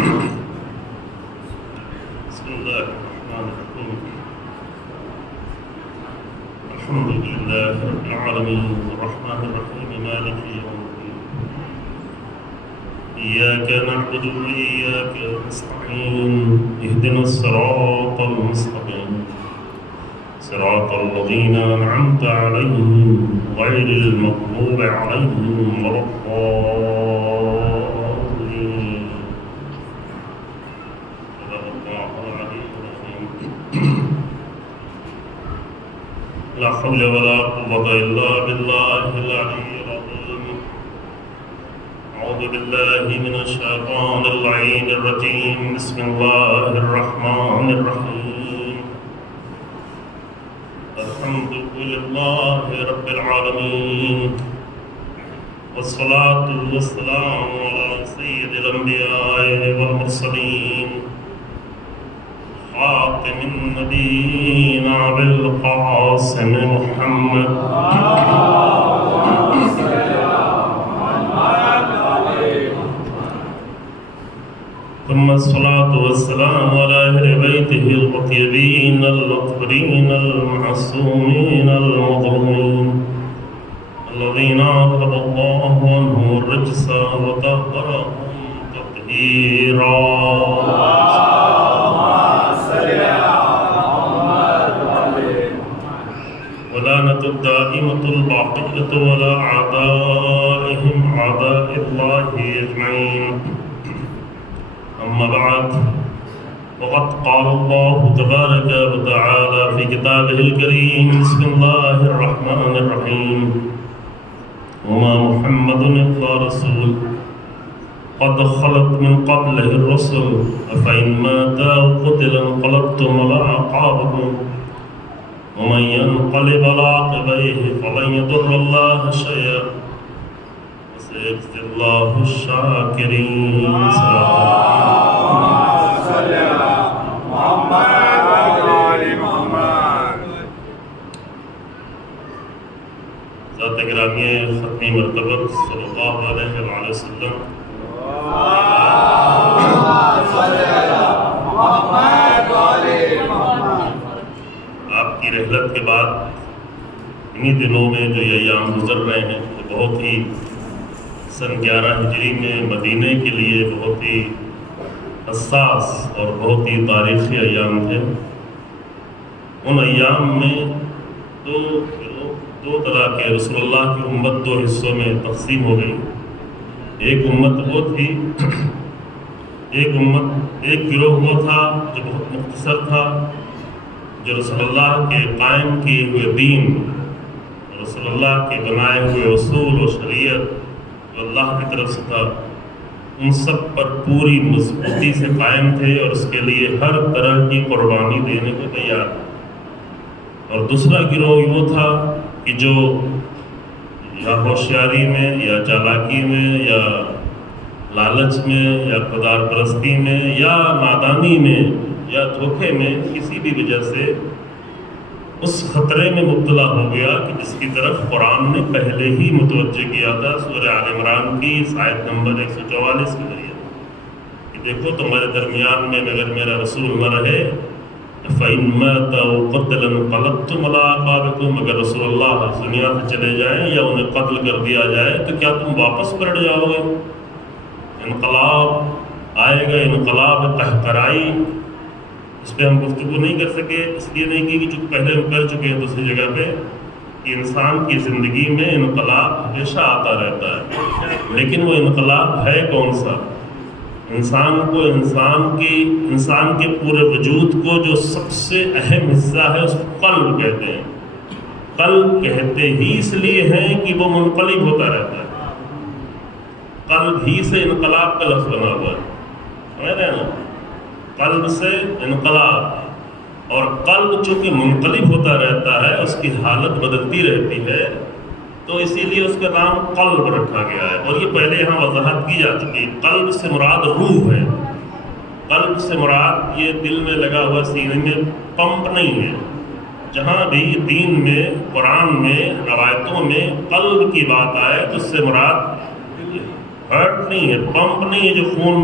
بسم الله الرحمن الرحيم. الحمد لله رب العالمين الرحمن الرحيم مالك يوم الدين. إياك نعبد وإياك نستعين اهدنا الصراط المستقيم صراط الذين أنعمت عليهم غير المغضوب عليهم ولا الضالين. صدق الله العلي العظيم. لا حول ولا قوة إلا بالله العلي العظيم. أعوذ بالله من الشيطان اللعين الرجيم. بسم الله الرحمن الرحيم. الحمد لله رب العالمين والصلاة والسلام على سيد الأنبياء والمرسلين خاتم النبيين بالقاسم محمد ثم الصلاة والسلام على أهل بيته الطيبين الأطهرين المعصومين المظلومين الذين عذب الله عنهم الرجس وطهرهم تطهيرا. ولعنة الدائمة الباقية ولا أعدائهم أعداء الله أجمعين. أما بعد وقد قال الله تبارك وتعالى في كتابه الكريم. بسم الله الرحمن الرحيم. وما محمد إلا رسول قد خلت من قبله الرسل أفإن مات أو قتل انقلبتم على أعقابكم ومن ينقلب على عقبيه فلن يضر الله شيئا وسيجزي الله الشاكرين. ذات گرامی ختمی مرتبت صلی اللہ علیہ وآلہ وسلم آپ کی رحلت کے بعد انہی دنوں میں جو یہ ایام گزر رہے ہیں وہ بہت ہی سن 11 ہجری میں مدینے کے لیے بہت ہی حساس اور بہت ہی تاریخی ایام تھے. ان ایام میں دو طرح کے رسول اللہ کی امت 2 حصوں میں تقسیم ہو گئی. ایک امت وہ تھی، ایک گروہ وہ تھا جو بہت مختصر تھا، جو رسول اللہ کے قائم کیے ہوئے دین، رسول اللہ کے بنائے ہوئے اصول و شریعت جو اللہ کی طرف سے تھا، ان سب پر پوری مضبوطی سے قائم تھے اور اس کے لیے ہر طرح کی قربانی دینے کو تیار تھے. اور دوسرا گروہ وہ تھا کہ جو یا ہوشیاری میں یا چالاکی میں یا لالچ میں یا خودار پرستی میں یا نادانی میں یا دھوکے میں کسی بھی وجہ سے اس خطرے میں مبتلا ہو گیا کہ جس کی طرف قرآن نے پہلے ہی متوجہ کیا تھا سورہ آل عمران کی آیت نمبر 144 کے ذریعے کہ دیکھو تمہارے درمیان میں اگر میرا رسول نہ رہے فَإِن مَاتَ أَوْ قُتِلَ انقلبتم عَلَىٰ أَعْقَابِكُمْ، اگر رسول اللہ دنیا سے چلے جائیں یا انہیں قتل کر دیا جائے تو کیا تم واپس پلٹ جاؤ گے؟ انقلاب آئے گا، انقلاب قہقرائی. اس پہ ہم گفتگو نہیں کر سکے، اس لیے نہیں کی کہ جو پہلے ہم کر چکے ہیں دوسری جگہ پہ کہ انسان کی زندگی میں انقلاب ہمیشہ آتا رہتا ہے، لیکن وہ انقلاب ہے کون سا؟ انسان کے پورے وجود کو جو سب سے اہم حصہ ہے اس کو قلب کہتے ہیں. قلب کہتے ہی اس لیے ہیں کہ وہ منقلب ہوتا رہتا ہے. قلب ہی سے انقلاب کا لفظ بنا ہوا ہے، سمجھ رہے ہیں نا؟ قلب سے انقلاب، اور قلب چونکہ منقلب ہوتا رہتا ہے اس کی حالت بدلتی رہتی ہے، تو اسی لیے اس کا نام قلب رکھا گیا ہے. اور یہ پہلے یہاں وضاحت کی جا چکی. قلب سے مراد روح ہے. قلب سے مراد یہ دل میں لگا ہوا سینے میں پمپ نہیں ہے. جہاں بھی دین میں، قرآن میں، روایتوں میں قلب کی بات آئے تو اس سے مراد ہارٹ نہیں ہے، پمپ نہیں ہے جو خون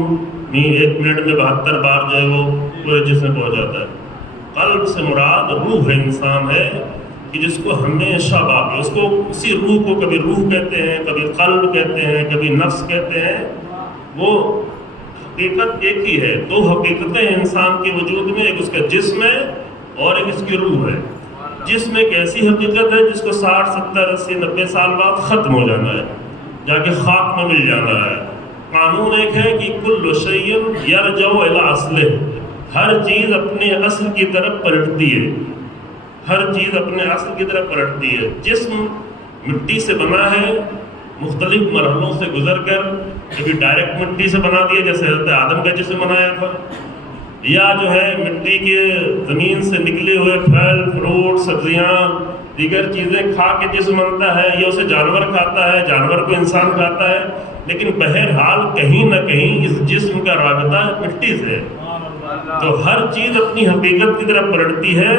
1 منٹ میں 72 بار جو ہے وہ پورے جسم میں پہنچ جاتا ہے۔ قلب سے مراد روح ہے، انسان ہے کہ جس کو ہمیشہ باقی، اس کو اسی روح کو کبھی روح کہتے ہیں، کبھی قلب کہتے ہیں، کبھی نفس کہتے ہیں۔ وہ حقیقت ایک ہی ہے، 2 حقیقتیں ہیں انسان کے وجود میں، ایک اس کا جسم ہے اور ایک اس کی روح ہے۔ جسم ایک ایسی حقیقت ہے جس کو 60 70 80 90 سال بعد ختم ہو جانا ہے، جا کے خاک میں مل جانا ہے۔ قانون ایک ہے کہ کل شیء یرجع الی اصلہ، ہر چیز اپنے اصل کی طرف پلٹتی ہے، ہر چیز اپنے اصل کی طرف پلٹتی ہے۔ جسم مٹی سے بنا ہے، مختلف مرحلوں سے گزر کر کبھی ڈائریکٹ مٹی سے بنا دیا جیسے حضرت آدم کا جسم بنایا تھا، یا جو ہے مٹی کے زمین سے نکلے ہوئے پھل فروٹ سبزیاں دیگر چیزیں کھا کے جسم بنتا ہے، یا اسے جانور کھاتا ہے، جانور کو انسان کھاتا ہے، لیکن بہرحال کہیں نہ کہیں اس جسم کا رابطہ مٹی سے ہے۔ تو ہر چیز اپنی حقیقت کی طرف پلٹتی ہے۔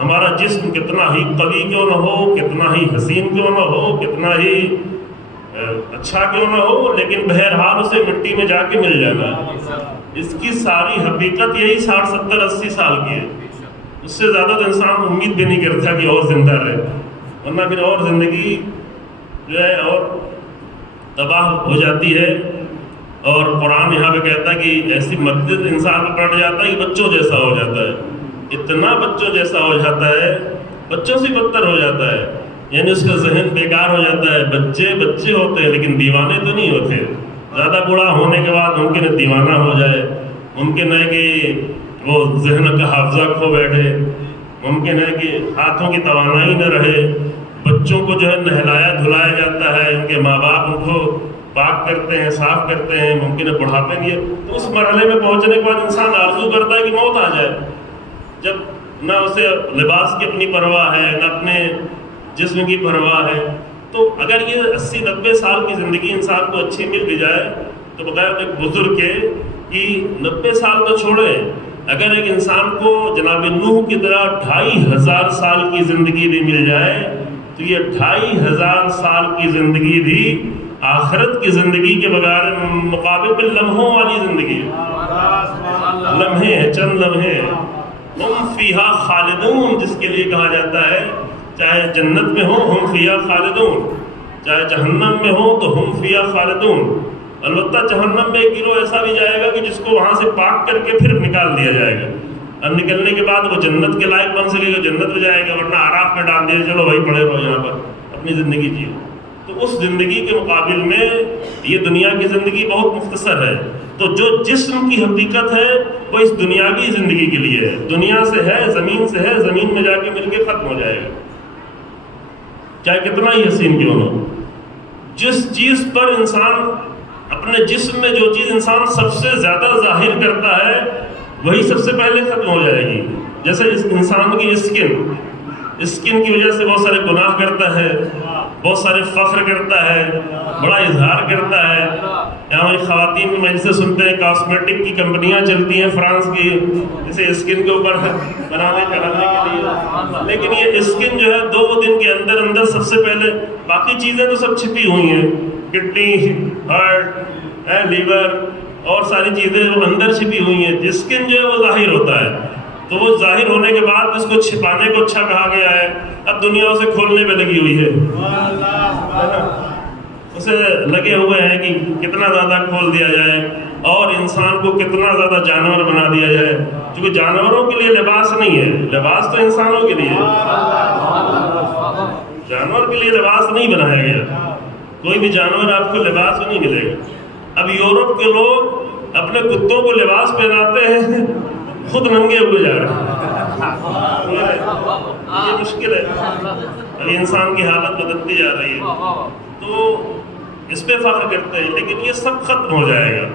ہمارا جسم کتنا ہی قوی کیوں نہ ہو، کتنا ہی حسین کیوں نہ ہو، کتنا ہی اچھا کیوں نہ ہو، لیکن بہرحال اسے مٹی میں جا کے مل جانا ہے۔ اس کی ساری حقیقت یہی 60 70 80 سال کی ہے۔ اس سے زیادہ تو انسان امید بھی نہیں کرتا کہ اور زندہ رہے، ورنہ پھر اور زندگی جو ہے اور تباہ ہو جاتی ہے۔ اور قرآن یہاں پہ کہتا ہے کہ ایسی مقصد انسان پہ پڑ جاتا ہے کہ بچوں جیسا ہو جاتا ہے، اتنا بچوں جیسا ہو جاتا ہے، بچوں سے بدتر ہو جاتا ہے، یعنی اس کا ذہن بیکار ہو جاتا ہے۔ بچے بچے ہوتے ہیں لیکن دیوانے تو نہیں ہوتے۔ زیادہ بوڑھا ہونے کے بعد ممکن ہے دیوانہ ہو جائے، ممکن ہے کہ وہ ذہن کا حافظہ کھو بیٹھے، ممکن ہے کہ ہاتھوں کی توانائی نہ رہے۔ بچوں کو جو ہے نہلایا دھلایا جاتا ہے، ان کے ماں باپ ان کو پاک کرتے ہیں، صاف کرتے ہیں، ممکن ہے بڑھاپے میں، تو اس مرحلے میں پہنچنے کے بعد انسان آرزو کرتا ہے کہ موت آ جائے، جب نہ اسے لباس کی اپنی پرواہ ہے، نہ اپنے جسم کی پرواہ ہے۔ تو اگر یہ 80 90 سال کی زندگی انسان کو اچھی مل بھی جائے تو بغیر ایک بزرگ کے کہ 90 سال تو چھوڑے، اگر ایک انسان کو جناب نوح کی طرح 2500 سال کی زندگی بھی مل جائے تو یہ 2500 سال کی زندگی بھی آخرت کی زندگی کے بغیر مقابل میں لمحوں والی زندگی ہے، لمحے ہیں، چند لمحے ہیں۔ ہم فیہا خالدون جس کے لیے کہا جاتا ہے، چاہے جنت میں ہو ہم فیہا خالدون، چاہے جہنم میں ہو تو ہم فیہا خالدون۔ البتہ جہنم میں ایک گروہ ایسا بھی جائے گا کہ جس کو وہاں سے پاک کر کے پھر نکال دیا جائے گا، اب نکلنے کے بعد وہ جنت کے لائق بن سکے گا، جنت میں جائے گا، ورنہ آراف میں ڈال دیا چلو بھائی پڑے رہو یہاں پر اپنی زندگی جیو۔ تو اس زندگی کے مقابل میں یہ دنیا کی زندگی بہت مختصر ہے۔ تو جو جسم کی حقیقت ہے وہ اس دنیاوی زندگی کے لیے ہے، دنیا سے ہے، زمین سے ہے، زمین میں جا کے مل کے ختم ہو جائے گا، چاہے کتنا ہی حسین کیوں نہ ہو۔ جس چیز پر انسان اپنے جسم میں جو چیز انسان سب سے زیادہ ظاہر کرتا ہے وہی سب سے پہلے ختم ہو جائے گی۔ جیسے اس انسان کی اسکن کی وجہ سے بہت سارے گناہ کرتا ہے، بہت سارے فخر کرتا ہے، بڑا اظہار کرتا ہے۔ یہاں ہماری خواتین میں مجھ سے سنتے ہیں کاسمیٹک کی کمپنیاں چلتی ہیں فرانس کی، جسے اسکن کے اوپر بنانے چڑھانے کے لیے، لیکن یہ اسکن جو ہے 2 دن کے اندر اندر سب سے پہلے، باقی چیزیں تو سب چھپی ہوئی ہیں، کڈنی، ہارٹ، لیور اور ساری چیزیں وہ اندر چھپی ہوئی ہیں، اسکن جو ہے وہ ظاہر ہوتا ہے۔ تو وہ ظاہر ہونے کے بعد اس کو چھپانے کو اچھا کہا گیا ہے، اب دنیا اسے کھولنے پہ لگی ہوئی ہے، اسے لگے ہوئے ہیں کہ کتنا زیادہ کھول دیا جائے اور انسان کو کتنا زیادہ جانور بنا دیا جائے، کیونکہ جانوروں کے لیے لباس نہیں ہے، لباس تو انسانوں کے لیے ہے، جانور کے لیے لباس نہیں بنایا گیا، کوئی بھی جانور آپ کو لباس نہیں ملے گا۔ اب یورپ کے لوگ اپنے کتوں کو لباس پہناتے ہیں، خود ننگے ہوئے جا رہے ہیں، یہ مشکل ہے، ابھی انسان کی حالت بدلتی جا رہی ہے، تو اس پہ فخر کرتے ہیں، لیکن یہ سب ختم ہو جائے گا۔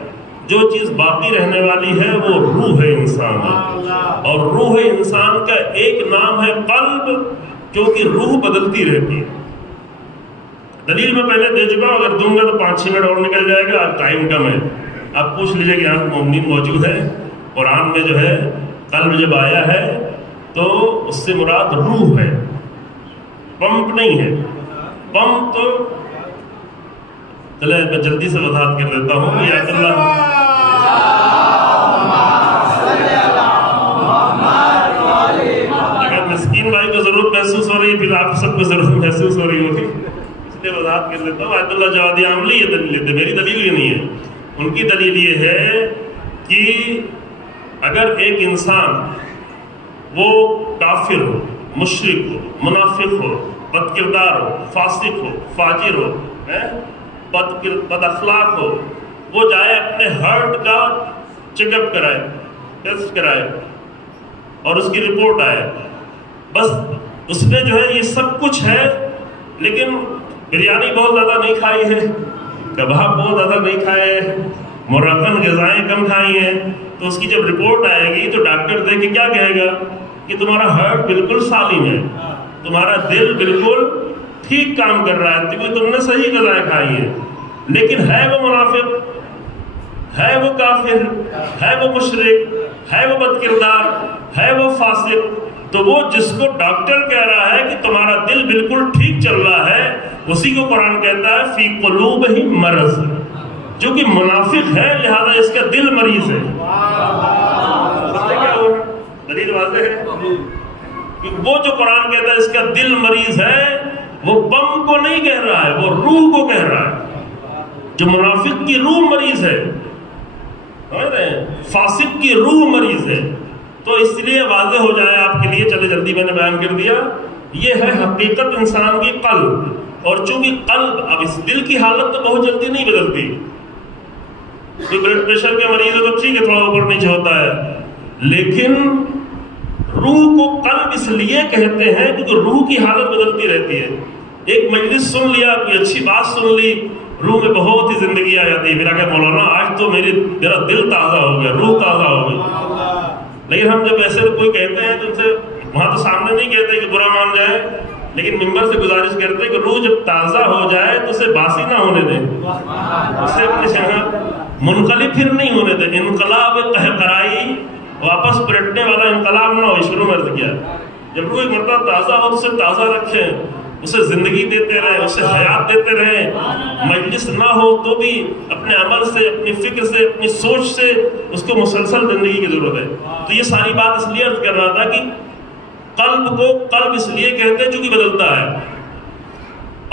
جو چیز باقی رہنے والی ہے وہ روح ہے انسان ہے، اور روح انسان کا ایک نام ہے قلب، کیونکہ روح بدلتی رہتی ہے۔ دلیل میں پہلے دے چکا ہوں، اگر دوں گا تو 5-6 منٹ اور نکل جائے گا، ٹائم کم ہے، آپ پوچھ لیجئے کہ یہاں مومنین موجود ہے۔ قرآن میں جو ہے قلب جب آیا ہے تو اس سے مراد روح ہے، پمپ نہیں ہے۔ پمپ تو چلے میں جلدی سے وضاحت کر دیتا ہوں، یا اللہ اگر مسکین بھائی کو ضرورت محسوس ہو رہی ہے پھر آپ سب کو ضرورت محسوس ہو رہی ہوگی، اس لیے وضاحت کر دیتا ہوں۔ آیت اللہ جوادی عاملی یہ دلیل دیتے، میری دلیل یہ نہیں ہے، ان کی دلیل یہ ہے کہ اگر ایک انسان وہ کافر ہو، مشرک ہو، منافق ہو، بد کردار ہو، فاسق ہو، فاجر ہو، بد اخلاق ہو، وہ جائے اپنے ہارٹ کا چیک اپ کرائے، ٹیسٹ کرائے اور اس کی رپورٹ آئے، بس اس میں جو ہے یہ سب کچھ ہے لیکن بریانی بہت زیادہ نہیں کھائی ہے، کباب بہت زیادہ نہیں کھائے ہیں، مرکن غذائیں کم کھائی ہیں، تو اس کی جب رپورٹ آئے گی تو ڈاکٹر دیکھ کے کیا کہے گا کہ تمہارا ہارٹ بالکل سالم ہے، تمہارا دل بالکل ٹھیک کام کر رہا ہے کیونکہ تم نے صحیح غذائیں کھائی ہیں، لیکن ہے وہ منافق، ہے وہ کافر، ہے وہ مشرک، ہے وہ بد کردار، ہے وہ فاسق، تو وہ جس کو ڈاکٹر کہہ رہا ہے کہ تمہارا دل بالکل ٹھیک چل رہا ہے، اسی کو قرآن کہتا ہے فی قلوبہم مرض، جو کہ منافق ہے لہذا اس کا دل مریض ہے۔ دلیل واضح ہے کہ وہ جو قرآن کہتا ہے اس کا دل مریض ہے، وہ بم کو نہیں کہہ رہا ہے، وہ روح کو کہہ رہا ہے۔ جو منافق کی روح مریض ہے، فاسق کی روح مریض ہے، تو اس لیے واضح ہو جائے آپ کے لیے، چلے جلدی میں نے بیان کر دیا، یہ ہے حقیقت انسان کی قلب، اور چونکہ قلب اب اس دل کی حالت تو بہت جلدی نہیں بدلتی، کوئی بلڈ پریشر کے مریض ہے تو ٹھیک ہے تھوڑا اوپر نیچے ہوتا ہے، لیکن روح کو قلب اس لیے کہتے ہیں کیونکہ روح کی حالت بدلتی رہتی ہے۔ ایک مجلس سن لیا، کوئی اچھی بات سن لی، روح میں بہت ہی زندگی آ جاتی ہے، پھر آگے مولانا آج تو میرا دل تازہ ہو گیا، روح تازہ ہو گئی۔ لیکن ہم جب ایسے کوئی کہتے ہیں تو ان سے وہاں تو سامنے نہیں کہتے کہ برا مان جائے، لیکن ممبر سے گزارش کرتے ہیں کہ روح جب تازہ ہو جائے تو اسے باسی نہ ہونے دیں، اسے اپنے منقلب پھر نہیں ہونے دیں، انقلاب قہقرائی واپس پلٹنے والا انقلاب نہ ہو، شروع میں عرض کیا۔ جب روح ایک مرتبہ تازہ ہو تو اسے تازہ رکھیں، اسے زندگی دیتے رہیں، اسے حیات دیتے رہیں، مجلس نہ ہو تو بھی اپنے عمل سے، اپنی فکر سے، اپنی سوچ سے اس کو مسلسل زندگی کی ضرورت ہے۔ تو یہ ساری بات اس لیے عرض کر رہا تھا کہ قلب کو قلب اس لیے کہتے ہیں چونکہ بدلتا ہے،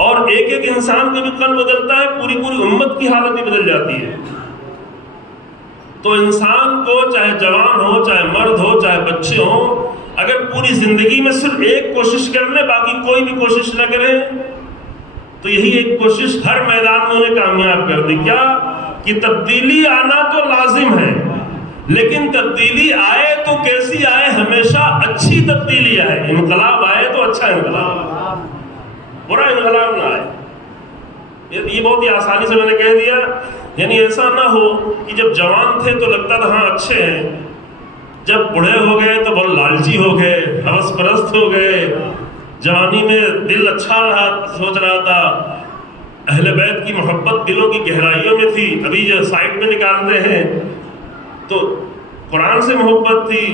اور ایک ایک انسان کا بھی قلب بدلتا ہے، پوری پوری امت کی حالت بھی بدل جاتی ہے۔ تو انسان کو چاہے جوان ہو، چاہے مرد ہو، چاہے بچے ہوں، اگر پوری زندگی میں صرف ایک کوشش کر لے، باقی کوئی بھی کوشش نہ کرے، تو یہی ایک کوشش ہر میدان میں انہیں کامیاب کر دی۔ کیا کہ تبدیلی آنا تو لازم ہے، لیکن تبدیلی آئے تو کیسی آئے؟ ہمیشہ اچھی تبدیلی آئے، انقلاب آئے تو اچھا انقلاب، برا انقلاب نہ آئے۔ یہ بہت ہی آسانی سے میں نے کہہ دیا، یعنی ایسا نہ ہو کہ جب جوان تھے تو لگتا تھا ہاں اچھے ہیں، جب بوڑھے ہو گئے تو بہت لالچی ہو گئے، ہوس پرست ہو گئے، جوانی میں دل اچھا رہا، سوچ رہا تھا، اہل بیت کی محبت دلوں کی گہرائیوں میں تھی، ابھی جو سائڈ میں نکالتے ہیں تو قرآن سے محبت تھی۔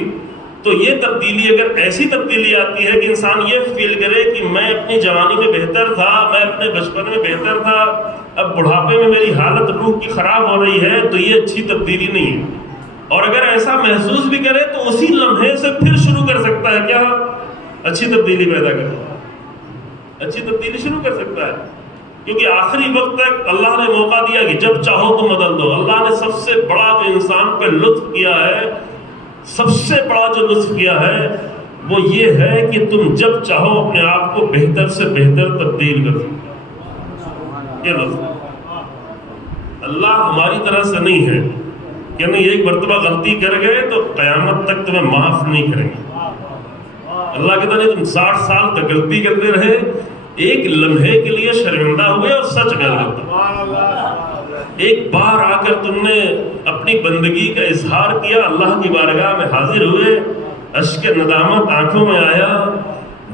تو یہ تبدیلی، اگر ایسی تبدیلی آتی ہے کہ انسان یہ فیل کرے کہ میں اپنی جوانی میں بہتر تھا، میں اپنے بچپن میں بہتر تھا، اب بڑھاپے میں میری حالت روح کی خراب ہو رہی ہے، تو یہ اچھی تبدیلی نہیں ہے۔ اور اگر ایسا محسوس بھی کرے تو اسی لمحے سے پھر شروع کر سکتا ہے کیا؟ اچھی تبدیلی پیدا کرنا، اچھی تبدیلی شروع کر سکتا ہے، کیونکہ آخری وقت تک اللہ نے موقع دیا کہ جب چاہو تو بدل دو۔ اللہ نے سب سے بڑا جو انسان پہ لطف کیا ہے، سب سے بڑا جو لطف کیا ہے وہ یہ ہے کہ تم جب چاہو اپنے آپ کو بہتر سے بہتر تبدیل کر سکتے۔ یہ لطف اللہ ہماری طرح سے نہیں ہے کہ نہیں ایک مرتبہ غلطی کر گئے تو قیامت تک تمہیں معاف نہیں کریں گے۔ اللہ کہتا نہیں تم 60 سال تک غلطی کرتے رہے، ایک لمحے کے لیے شرمندہ ہوئے اور سچ کر دیتے، ایک بار آ کر تم نے اپنی بندگی کا اظہار کیا، اللہ کی بارگاہ میں حاضر ہوئے، اشک ندامت آنکھوں میں آیا،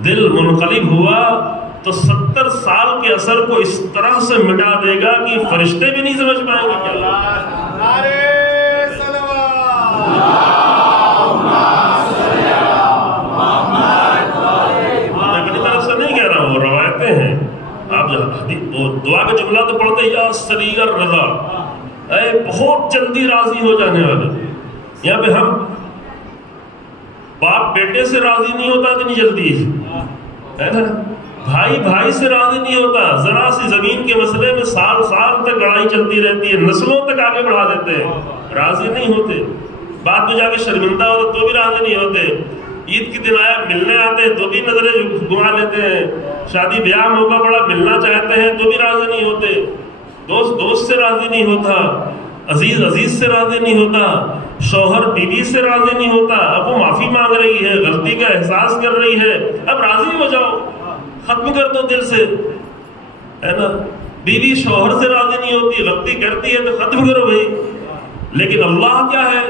دل منقلب ہوا، تو 70 سال کے اثر کو اس طرح سے مٹا دے گا کہ فرشتے بھی نہیں سمجھ پائیں گے کہ اللہ ہیں۔ آپ دعا کا جملہ تو پڑھتے یا سریع الرضا، اے بہت جلدی راضی ہو جانے والے. یہاں پہ ہم باپ بیٹے سے راضی نہیں ہوتا اتنی جلدی ہے نا, بھائی بھائی سے راضی نہیں ہوتا, ذرا سی زمین کے مسئلے میں سال سال تک لڑائی چلتی رہتی ہے, نسلوں تک آگے بڑھا دیتے ہیں, راضی نہیں ہوتے. بعد میں جا کے شرمندہ ہوتا تو بھی راضی نہیں ہوتے. عید کے دن آیا ملنے آتے ہیں تو بھی نظریں گھما لیتے ہیں, شادی بیاہ موقع پڑا ملنا چاہتے ہیں تو بھی راضی نہیں ہوتے. دوست دوست سے راضی نہیں ہوتا, عزیز عزیز سے راضی نہیں ہوتا, شوہر بیوی سے راضی نہیں ہوتا. اب وہ معافی مانگ رہی ہے, غلطی کا احساس کر رہی ہے, اب راضی ہو جاؤ, ختم کر دو دل سے, ہے نا. بیوی شوہر سے راضی نہیں ہوتی, غلطی کرتی ہے تو ختم کرو بھائی. لیکن اللہ کیا ہے,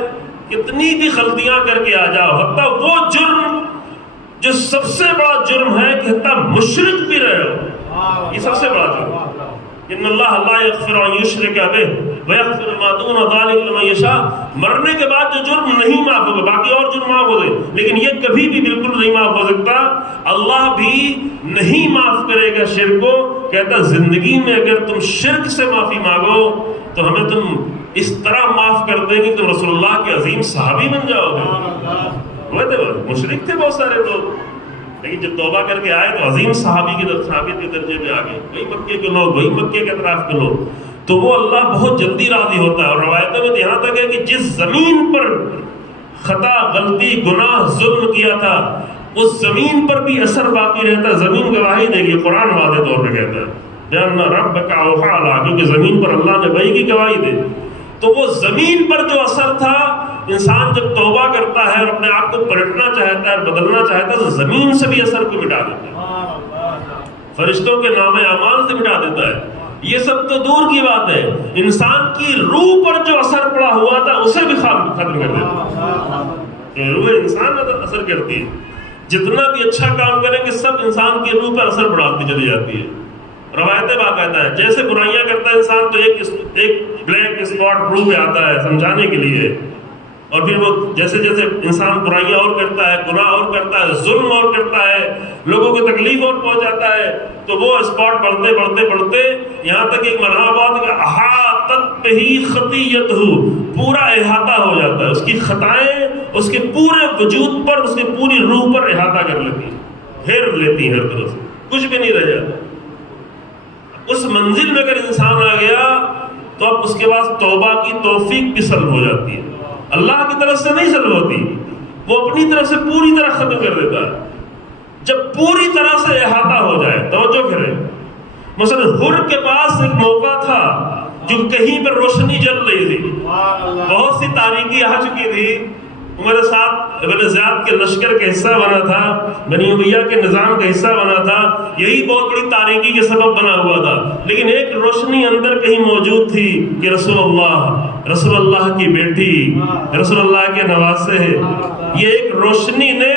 کتنی بھی غلطیاں کر کے آ جاؤ, حتیٰ وہ جرم جو سب سے بڑا جرم ہے کہ حتیٰ مشرک بھی رہے ہو, یہ سب سے بڑا جرم. ان اللہ لا یغفر ان یشرک بہ ویغفر ما دون ذلک لمن یشاء. مرنے کے بعد جو جرم نہیں معاف ہوگا, باقی اور جرم معاف ہو گئے, لیکن یہ کبھی بھی بالکل نہیں معاف ہو سکتا. اللہ بھی نہیں معاف کرے گا شرک کو. کہتا زندگی میں اگر تم شرک سے معافی مانگو تو ہمیں تم اس طرح معاف کر دیں گے تم رسول اللہ کے عظیم صحابی بن جاؤ گے. وہ تھے مشرک تھے بہت سارے لوگ, لیکن جب توبہ کر کے آئے تو عظیم صحابی کے درجے میں آ گئے. وہی مکے کے لوگ, وہی مکے کے اطراف کے لوگ, تو وہ اللہ بہت جلدی راضی ہوتا ہے. اور روایتوں میں یہاں تک ہے کہ جس زمین پر خطا, غلطی, گناہ, ظلم کیا تھا اس زمین پر بھی اثر باقی رہتا ہے. زمین گواہی دے گی, قرآن واضح طور پہ کہتا ہے جان ربک اوحی علی, کیونکہ زمین پر اللہ نے وحی کی گواہی دے. تو وہ زمین پر جو اثر تھا, انسان جب توبہ کرتا ہے اور اپنے آپ کو پلٹنا چاہتا ہے اور بدلنا چاہتا ہے تو زمین سے بھی اثر کو مٹا دیتا ہے, فرشتوں کے نام اعمال سے مٹا دیتا ہے. یہ سب تو دور کی بات ہے, انسان کی روح پر جو اثر پڑا ہوا تھا اسے بھی ختم کر دیتا ہے. روح انسان اثر کرتی ہے, جتنا بھی اچھا کام کریں گے سب انسان کی روح پر اثر پڑاتی چلی جاتی ہے. روایتیں باقاعدہ ہے, جیسے برائیاں کرتا ہے انسان تو ایک بلیک اسپاٹ روح پہ آتا ہے سمجھانے کے لیے, اور پھر وہ جیسے جیسے انسان برائیاں اور کرتا ہے, گناہ اور کرتا ہے, ظلم اور کرتا ہے, لوگوں کو تکلیف اور پہنچاتا ہے, تو وہ اسپاٹ بڑھتے بڑھتے بڑھتے یہاں تک ایک مرحلہ بات کہ احاطت بہ خطیئتہ, پورا احاطہ ہو جاتا ہے. اس کی خطائیں اس کے پورے وجود پر, اس کی پوری روح پر احاطہ کر لیتی ہیں, گھیر لیتی ہیں ہر طرف سے, کچھ بھی نہیں رہ جاتا. اس منزل میں اگر انسان آ گیا تو اب اس کے پاس توبہ کی توفیق بھی سلب ہو جاتی ہے. اللہ کی طرف سے نہیں سلب ہوتی, وہ اپنی طرف سے پوری طرح ختم کر دیتا ہے. جب پوری طرح سے احاطہ ہو جائے, توجہ کریں, مثلا حر کے پاس ایک موقع تھا جو کہیں پر روشنی جل رہی تھی, بہت سی تاریکی آ چکی تھی, عمر ساتھ ابن زیاد کے لشکر کا حصہ بنا تھا, بنی امیہ کے نظام کا حصہ بنا تھا, یہی بہت بڑی تاریکی کے سبب بنا ہوا تھا. لیکن ایک روشنی اندر کہیں موجود تھی کہ رسول اللہ کی بیٹی, رسول اللہ کے نواسے ہیں. یہ ایک روشنی نے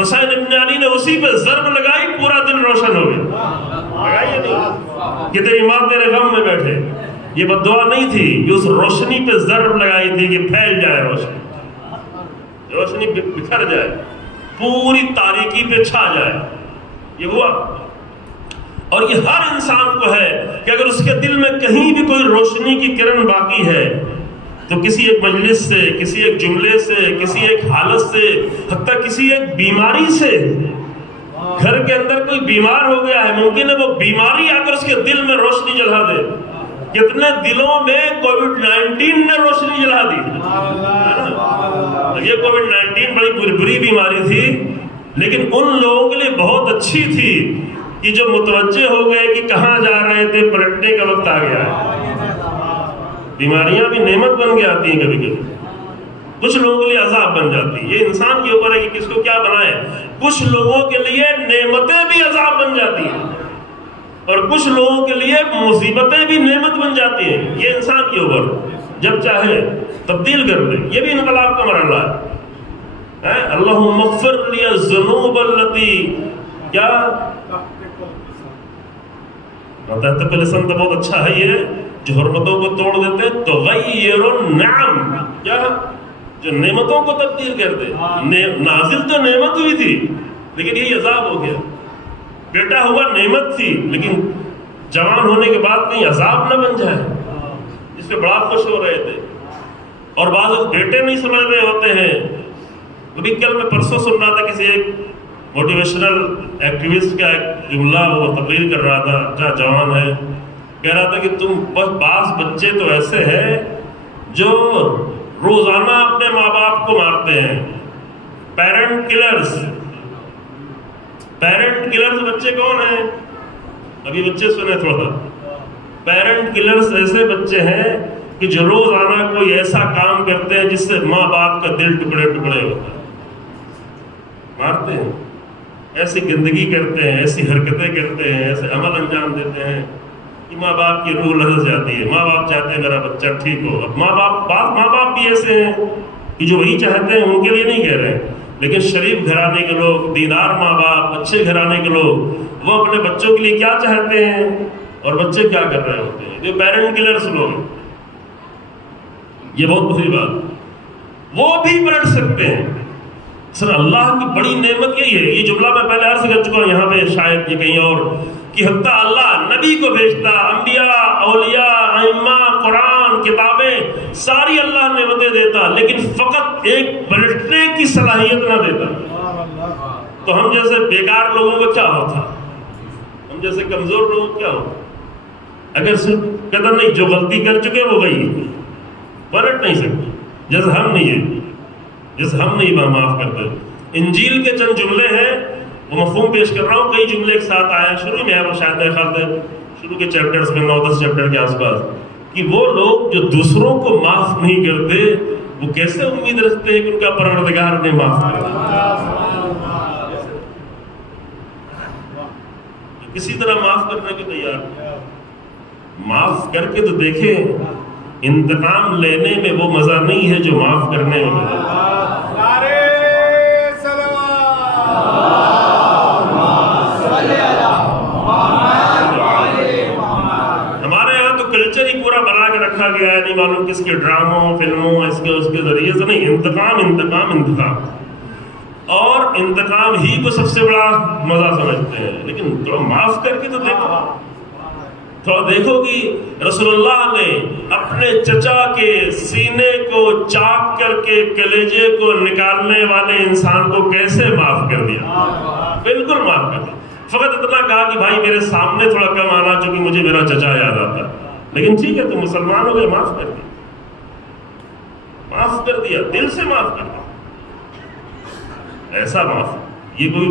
حسین ابن علی نے اسی پہ ضرب لگائی, پورا دن روشن ہو گیا. لگائیے نہیں کہ تیری ماں تیرے غم میں بیٹھے, یہ بد دعا نہیں تھی, یہ اس روشنی پہ ضرب لگائی تھی کہ پھیل جائے روشنی بکھر جائے, پوری تاریکی پہ چھا جائے. یہ ہوا. اور یہ ہر انسان کو ہے کہ اگر اس کے دل میں کہیں بھی کوئی روشنی کی کرن باقی ہے تو کسی ایک مجلس سے, کسی ایک جملے سے, کسی ایک حالت سے, حتیٰ کسی ایک بیماری سے, گھر کے اندر کوئی بیمار ہو گیا ہے, ممکن ہے وہ بیماری آ کر اس کے دل میں روشنی جلا دے. کتنے دلوں میں کووڈ-19 نے روشنی جلا دی. یہ کووڈ-19 بڑی بری بیماری تھی, لیکن ان لوگوں کے لیے بہت اچھی تھی کہ جو متوجہ ہو گئے کہ کہاں جا رہے تھے, پلٹنے کا وقت آ گیا ہے. بیماریاں بھی نعمت بن کے آتی ہیں کبھی کبھی, کچھ لوگوں کے لیے عذاب بن جاتی ہے. یہ انسان کے اوپر ہے کہ کس کو کیا بنائے. کچھ لوگوں کے لیے نعمتیں بھی عذاب بن جاتی ہیں اور کچھ لوگوں کے لیے مصیبتیں بھی نعمت بن جاتی ہیں. یہ انسان کے اوپر جب چاہے تبدیل کر دے. یہ بھی انقلاب کا مرحلہ ہے. اللہم اغفر لی الذنوب التی, کیا تحت لسان تو بہت اچھا ہے, یہ جو حرمتوں کو توڑ دیتے, تغیر النعم, کیا جو نعمتوں کو تبدیل کر دے. نازل تو نعمت ہوئی تھی لیکن یہی عذاب ہو گیا. بیٹا ہوا نعمت تھی لیکن جوان ہونے کے بعد کہیں عذاب نہ بن جائے. جس پہ بڑا خوش ہو رہے تھے، اور بعض بیٹے نہیں سمجھ رہے ہوتے ہیں۔ ابھی کل میں پرسوں سن رہا تھا کسی ایک موٹیویشنل ایکٹیوسٹ کا ایک جملہ، وہ تقریر کر رہا تھا، اچھا جوان ہے، کہہ رہا تھا کہ تم بعض بچے تو ایسے ہیں جو روزانہ اپنے ماں باپ کو مارتے ہیں، پیرنٹ کلرز۔ پیرنٹ کلرز بچے کون ہیں؟ ابھی بچے سنے تھوڑا۔ پیرنٹ کلرز ایسے بچے ہیں کہ جو روزانہ کوئی ایسا کام کرتے ہیں جس سے ماں باپ کا دل ٹکڑے ٹکڑے ہوتا ہے، مارتے ہیں، ایسی گندگی کرتے ہیں، ایسی حرکتیں کرتے ہیں، ایسے عمل انجام دیتے ہیں کہ ماں باپ کی روح لرز جاتی ہے۔ ماں باپ چاہتے ہیں میرا بچہ ٹھیک ہو۔ اب بعض ماں باپ بھی ایسے ہیں کہ جو وہی چاہتے ہیں، ان کے لیے نہیں کہہ رہے ہیں، لیکن شریف گھرانے کے لوگ، دیندار ماں باپ، اچھے گھرانے کے لوگ، وہ اپنے بچوں کے لیے کیا چاہتے ہیں اور بچے کیا کر رہے ہوتے ہیں۔ یہ پیرنٹ کلرز لوگ ہیں، یہ بہت بری بات۔ وہ بھی پلٹ سکتے ہیں۔ سر اللہ کی بڑی نعمت یہی ہے، یہ جملہ میں پہلے عرض کر چکا ہوں یہاں پہ، شاید یہ کہیں اور، کہ حتیٰ اللہ نبی کو بھیجتا، انبیاء، اولیاء، ائمہ، قرآن، کتابیں، ساری اللہ نعمتیں دیتا، لیکن فقط ایک پلٹنے کی صلاحیت نہ دیتا۔ تو ہم جیسے بیکار لوگوں کو کیا ہوتا، ہم جیسے کمزور لوگوں کو کیا ہوتا؟ اگر صرف کہتا نہیں جو غلطی کر چکے وہ گئی، پلٹ نہیں سکتے، جیسے ہم نہیں معاف کرتے۔ انجیل کے چند جملے ہیں، وہ مفہوم پیش کر رہا ہوں، کئی جملے ایک ساتھ آئے شروع میں، شاید میرے خیال سے شروع کے چیپٹرز میں 9-10 چیپٹر کے آس پاس، کہ وہ لوگ جو دوسروں کو معاف نہیں کرتے وہ کیسے امید رکھتے ہیں کہ ان کا پروردگار نے معاف کرے؟ کسی طرح معاف کرنے کے تیار، معاف کر کے تو دیکھیں، انتقام لینے میں وہ مزہ نہیں ہے جو معاف کرنے میں مزہ ہے۔ ہمارے یہاں تو کلچر ہی پورا بنا کے رکھا گیا ہے، نہیں معلوم کس کے ڈراموں، فلموں، اس کے ذریعے سے نہیں، انتقام، اور انتقام ہی کو سب سے بڑا مزہ سمجھتے ہیں۔ لیکن تو معاف کر کے تو دیکھو، تو دیکھو کہ رسول اللہ نے اپنے چچا کے سینے کو چاک کر کے کلیجے کو نکالنے والے انسان کو کیسے معاف کر دیا، بالکل معاف کر دیا۔ فقط اتنا کہا کہ بھائی میرے سامنے تھوڑا کم آنا چونکہ مجھے میرا چچا یاد آتا، لیکن ٹھیک ہے تم مسلمان ہو گئے، معاف کر دیا، معاف کر دیا، دل سے معاف کر دیا، ایسا معاف۔ یہ کوئی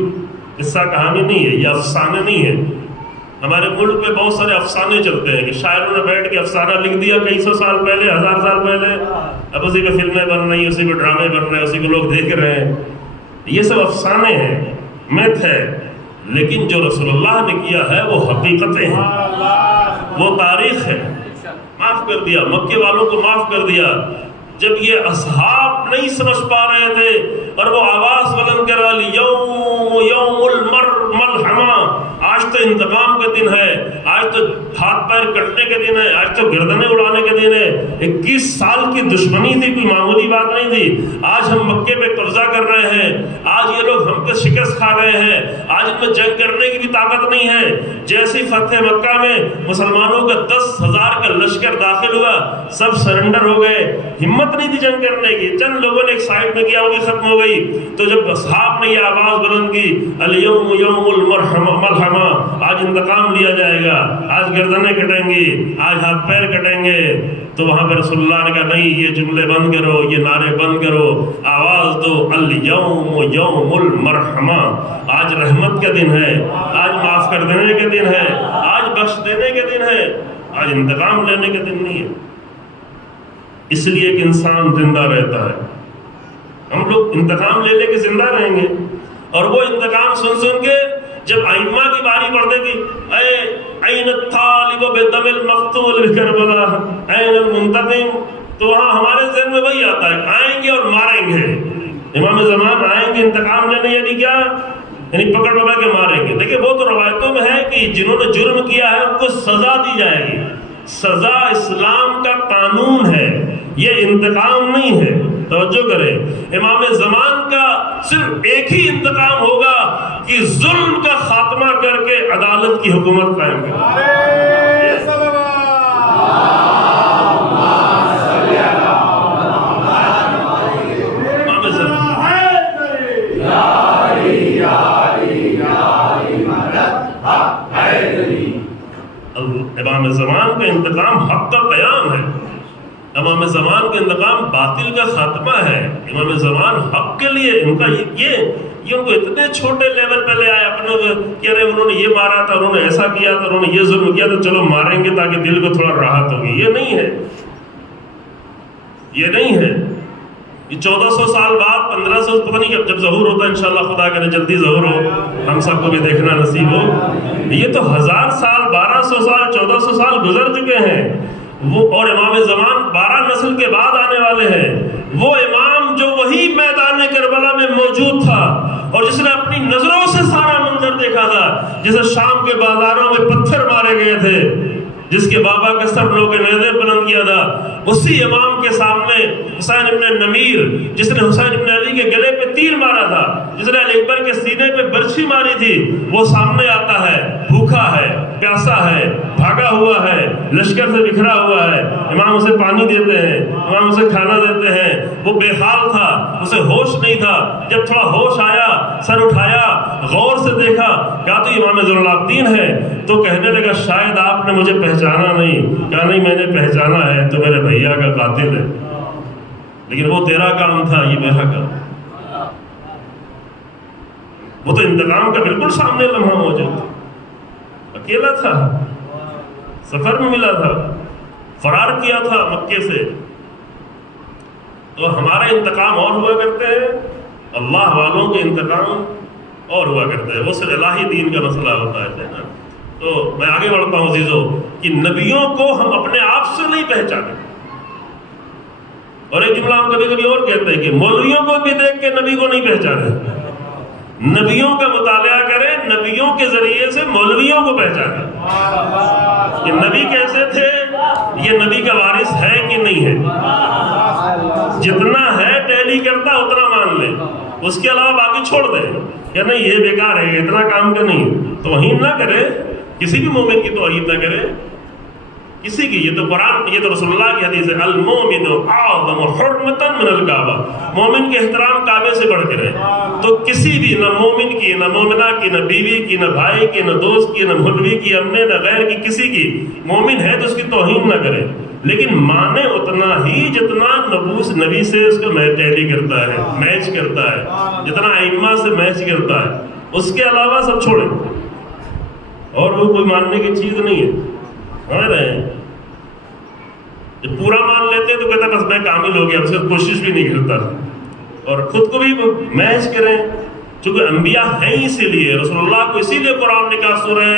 قصہ کہانی نہیں ہے، یہ افسانے نہیں ہے۔ ہمارے ملک میں بہت سارے افسانے چلتے ہیں کہ شاعروں نے بیٹھ کے افسانہ لکھ دیا کئی سو سال پہلے، 1000 سال پہلے، اب اسی کو فلمیں بن رہی ہیں، اسی کو ڈرامے بن رہے ہیں، اسی کو لوگ دیکھ رہے ہیں۔ یہ سب افسانے ہیں، میتھ ہے، لیکن جو رسول اللہ نے کیا ہے وہ حقیقتیں ہیں، وہ تاریخ ہے۔ معاف کر دیا، مکے والوں کو معاف کر دیا۔ جب یہ اصحاب نہیں سمجھ پا رہے تھے اور وہ آواز بلند کرا لی، یوم الملحمہ، آج تو انتقام کا دن ہے، آج تو ہاتھ پیر کٹنے کے دن ہے، آج تو گردنیں اڑانے کے دن ہے۔ 21 سال کی دشمنی تھی، کوئی معمولی بات نہیں تھی۔ آج ہم مکے پہ قبضہ کر رہے ہیں، آج یہ لوگ ہم پہ شکست کھا گئے ہیں، آج ان میں جنگ کرنے کی بھی طاقت نہیں ہے۔ جیسی فتح مکہ میں مسلمانوں کا 10,000 کا لشکر داخل ہوا، سب سرنڈر ہو گئے، ہمت نہیں تھی جنگ کرنے کی، چند لوگوں نے ایک سائڈ میں کیا، وہ بھی ختم ہو گئی۔ تو جب اصحاب نے یہ آواز بلند کی، الیوم یوم الملحمہ، آج انتقام لیا جائے گا، آج گردنیں کٹیں گی، آج ہاتھ پیر کٹیں گے، تو وہاں پہ رسول اللہ نے کہا نہیں، یہ جملے بند کرو، یہ نعرے بند کرو، آواز دو، الیوم یوم المرحمہ، آج رحمت کا دن ہے، آج معاف کر دینے کا دن ہے، آج بخش دینے کا دن ہے، آج انتقام لینے کا دن نہیں ہے۔ اس لیے کہ انسان زندہ رہتا ہے، ہم لوگ انتقام لے لے کے زندہ رہیں گے، اور وہ انتقام سن کے جب ائمہ کی باری پڑھتے کہ این الطالب بدم المقتول بکربلا این المنتقم، تو وہاں ہمارے ذہن میں وہی آتا ہے، آئیں گے اور ماریں گے، امام زمان آئیں گے انتقام لینے، یعنی کیا، یعنی پکڑ پکڑ کے ماریں گے۔ دیکھیں وہ تو روایتوں میں ہے کہ جنہوں نے جرم کیا ہے ان کو سزا دی جائے گی، سزا اسلام کا قانون ہے، یہ انتقام نہیں ہے۔ توجہ کریں، امام زمان کا صرف ایک ہی انتقام ہوگا کہ ظلم کا خاتمہ کر کے عدالت کی حکومت قائم کرے۔ امام زمان کا انتقام حق کا قیام ہے، امام زمان کا انتقام باطل کا خاتمہ ہے۔ امام زمان حق کے لیے ان کا یہ ان کو اتنے چھوٹے لیول پہ لے آئے اپنے کہ ارے انہوں نے یہ مارا تھا، انہوں نے ایسا کیا تھا، انہوں نے یہ ظلم کیا تھا، چلو ماریں گے تاکہ دل کو تھوڑا راحت ہوگی۔ یہ نہیں ہے، یہ نہیں ہے۔ یہ 1400 سال بعد 1500 پتہ نہیں جب ظہور ہوتا ہے، انشاءاللہ خدا کرے جلدی ظہور ہو، ہم سب کو بھی دیکھنا نصیب ہو۔ یہ تو 1000 سال 1200 سال 1400 سال گزر چکے ہیں وہ، اور امام زمان 12 نسل کے بعد آنے والے ہیں۔ وہ امام جو وہی میدان کربلا میں موجود تھا اور جس نے اپنی نظروں سے سارا منظر دیکھا تھا، جسے شام کے بازاروں میں پتھر مارے گئے تھے، جس کے بابا کے سب لوگوں نے نیزے بلند کیا تھا، اسی امام کے سامنے حسین ابن نمیر جس نے حسین ابن علی کے گلے پہ تیر مارا تھا، جس نے علی اکبر کے سینے پہ برچھی ماری تھی، وہ سامنے آتا ہے، بھوکا ہے، پیاسا ہے، بھاگا ہوا ہے، لشکر سے بکھرا ہوا ہے۔ امام اسے پانی دیتے ہیں، امام اسے کھانا دیتے ہیں۔ وہ بے حال تھا، اسے ہوش نہیں تھا۔ جب تھوڑا ہوش آیا، سر اٹھایا، غور سے دیکھا، کہا تو امام زین العابدین ہے، تو کہنے لگا شاید آپ نے مجھے پہچانا نہیں۔ کہا نہیں، میں نے پہچانا ہے، تو میرے بھیا کا قاتل ہے، لیکن وہ تیرا کام تھا، یہ میرا کام۔ وہ تو انتقام کا بالکل سامنے لمحہ موجود تھا، اکیلا تھا، سفر میں ملا تھا، فرار کیا تھا مکے سے۔ تو ہمارے انتقام اور ہوا کرتے ہیں، اللہ والوں کے انتقام اور ہوا کرتے ہیں، وہ صرف الہی دین کا مسئلہ ہوتا ہے نا۔ تو میں آگے بڑھتا ہوں عزیزو کہ نبیوں کو ہم اپنے آپ سے نہیں پہچانے۔ اور ایک جملہ ہم کبھی کبھی اور کہتے ہیں کہ مولویوں کو بھی دیکھ کے نبی کو نہیں پہچانے۔ نبیوں کا مطالعہ کریں، نبیوں کے ذریعے سے مولویوں کو پہچانیں کہ نبی کیسے تھے، یہ نبی کا وارث ہے کہ نہیں ہے۔ جتنا ہے ٹیلی کرتا اتنا مان لے، اس کے علاوہ باقی چھوڑ دے کہ نہیں یہ بیکار ہے، اتنا کام کا نہیں۔ توہین نہ کرے، کسی بھی مومن کی توہین نہ کرے، کسی کی۔ یہ تو قرآن، یہ تو رسول اللہ کی حدیث ہے، المومن اعظم حرمتا من الکعبہ، مومن کے احترام کعبے سے بڑھ کے رہے۔ تو کسی بھی، نہ مومن کی، نہ مومنہ کی، نہ بیوی کی، نہ بھائی کی، نہ دوست کی، نہ مولوی کی، اپنے نہ غیر کی، کسی کی، مومن ہے تو اس کی توہین نہ کرے، لیکن مانے اتنا ہی جتنا نبوس نبی سے اس کو ٹیلی کرتا ہے، میچ کرتا ہے، جتنا ائمہ سے میچ کرتا ہے۔ اس کے علاوہ سب چھوڑے، اور وہ کوئی ماننے کی چیز نہیں ہے۔ جب پورا مان لیتے تو کہتا بس میں کامل ہو گیا، اس سے کوشش بھی نہیں کرتا، اور خود کو بھی میچ کریں۔ چونکہ انبیاء ہیں اسی لیے، رسول اللہ کو اسی لیے قرآن نے کہا سورہ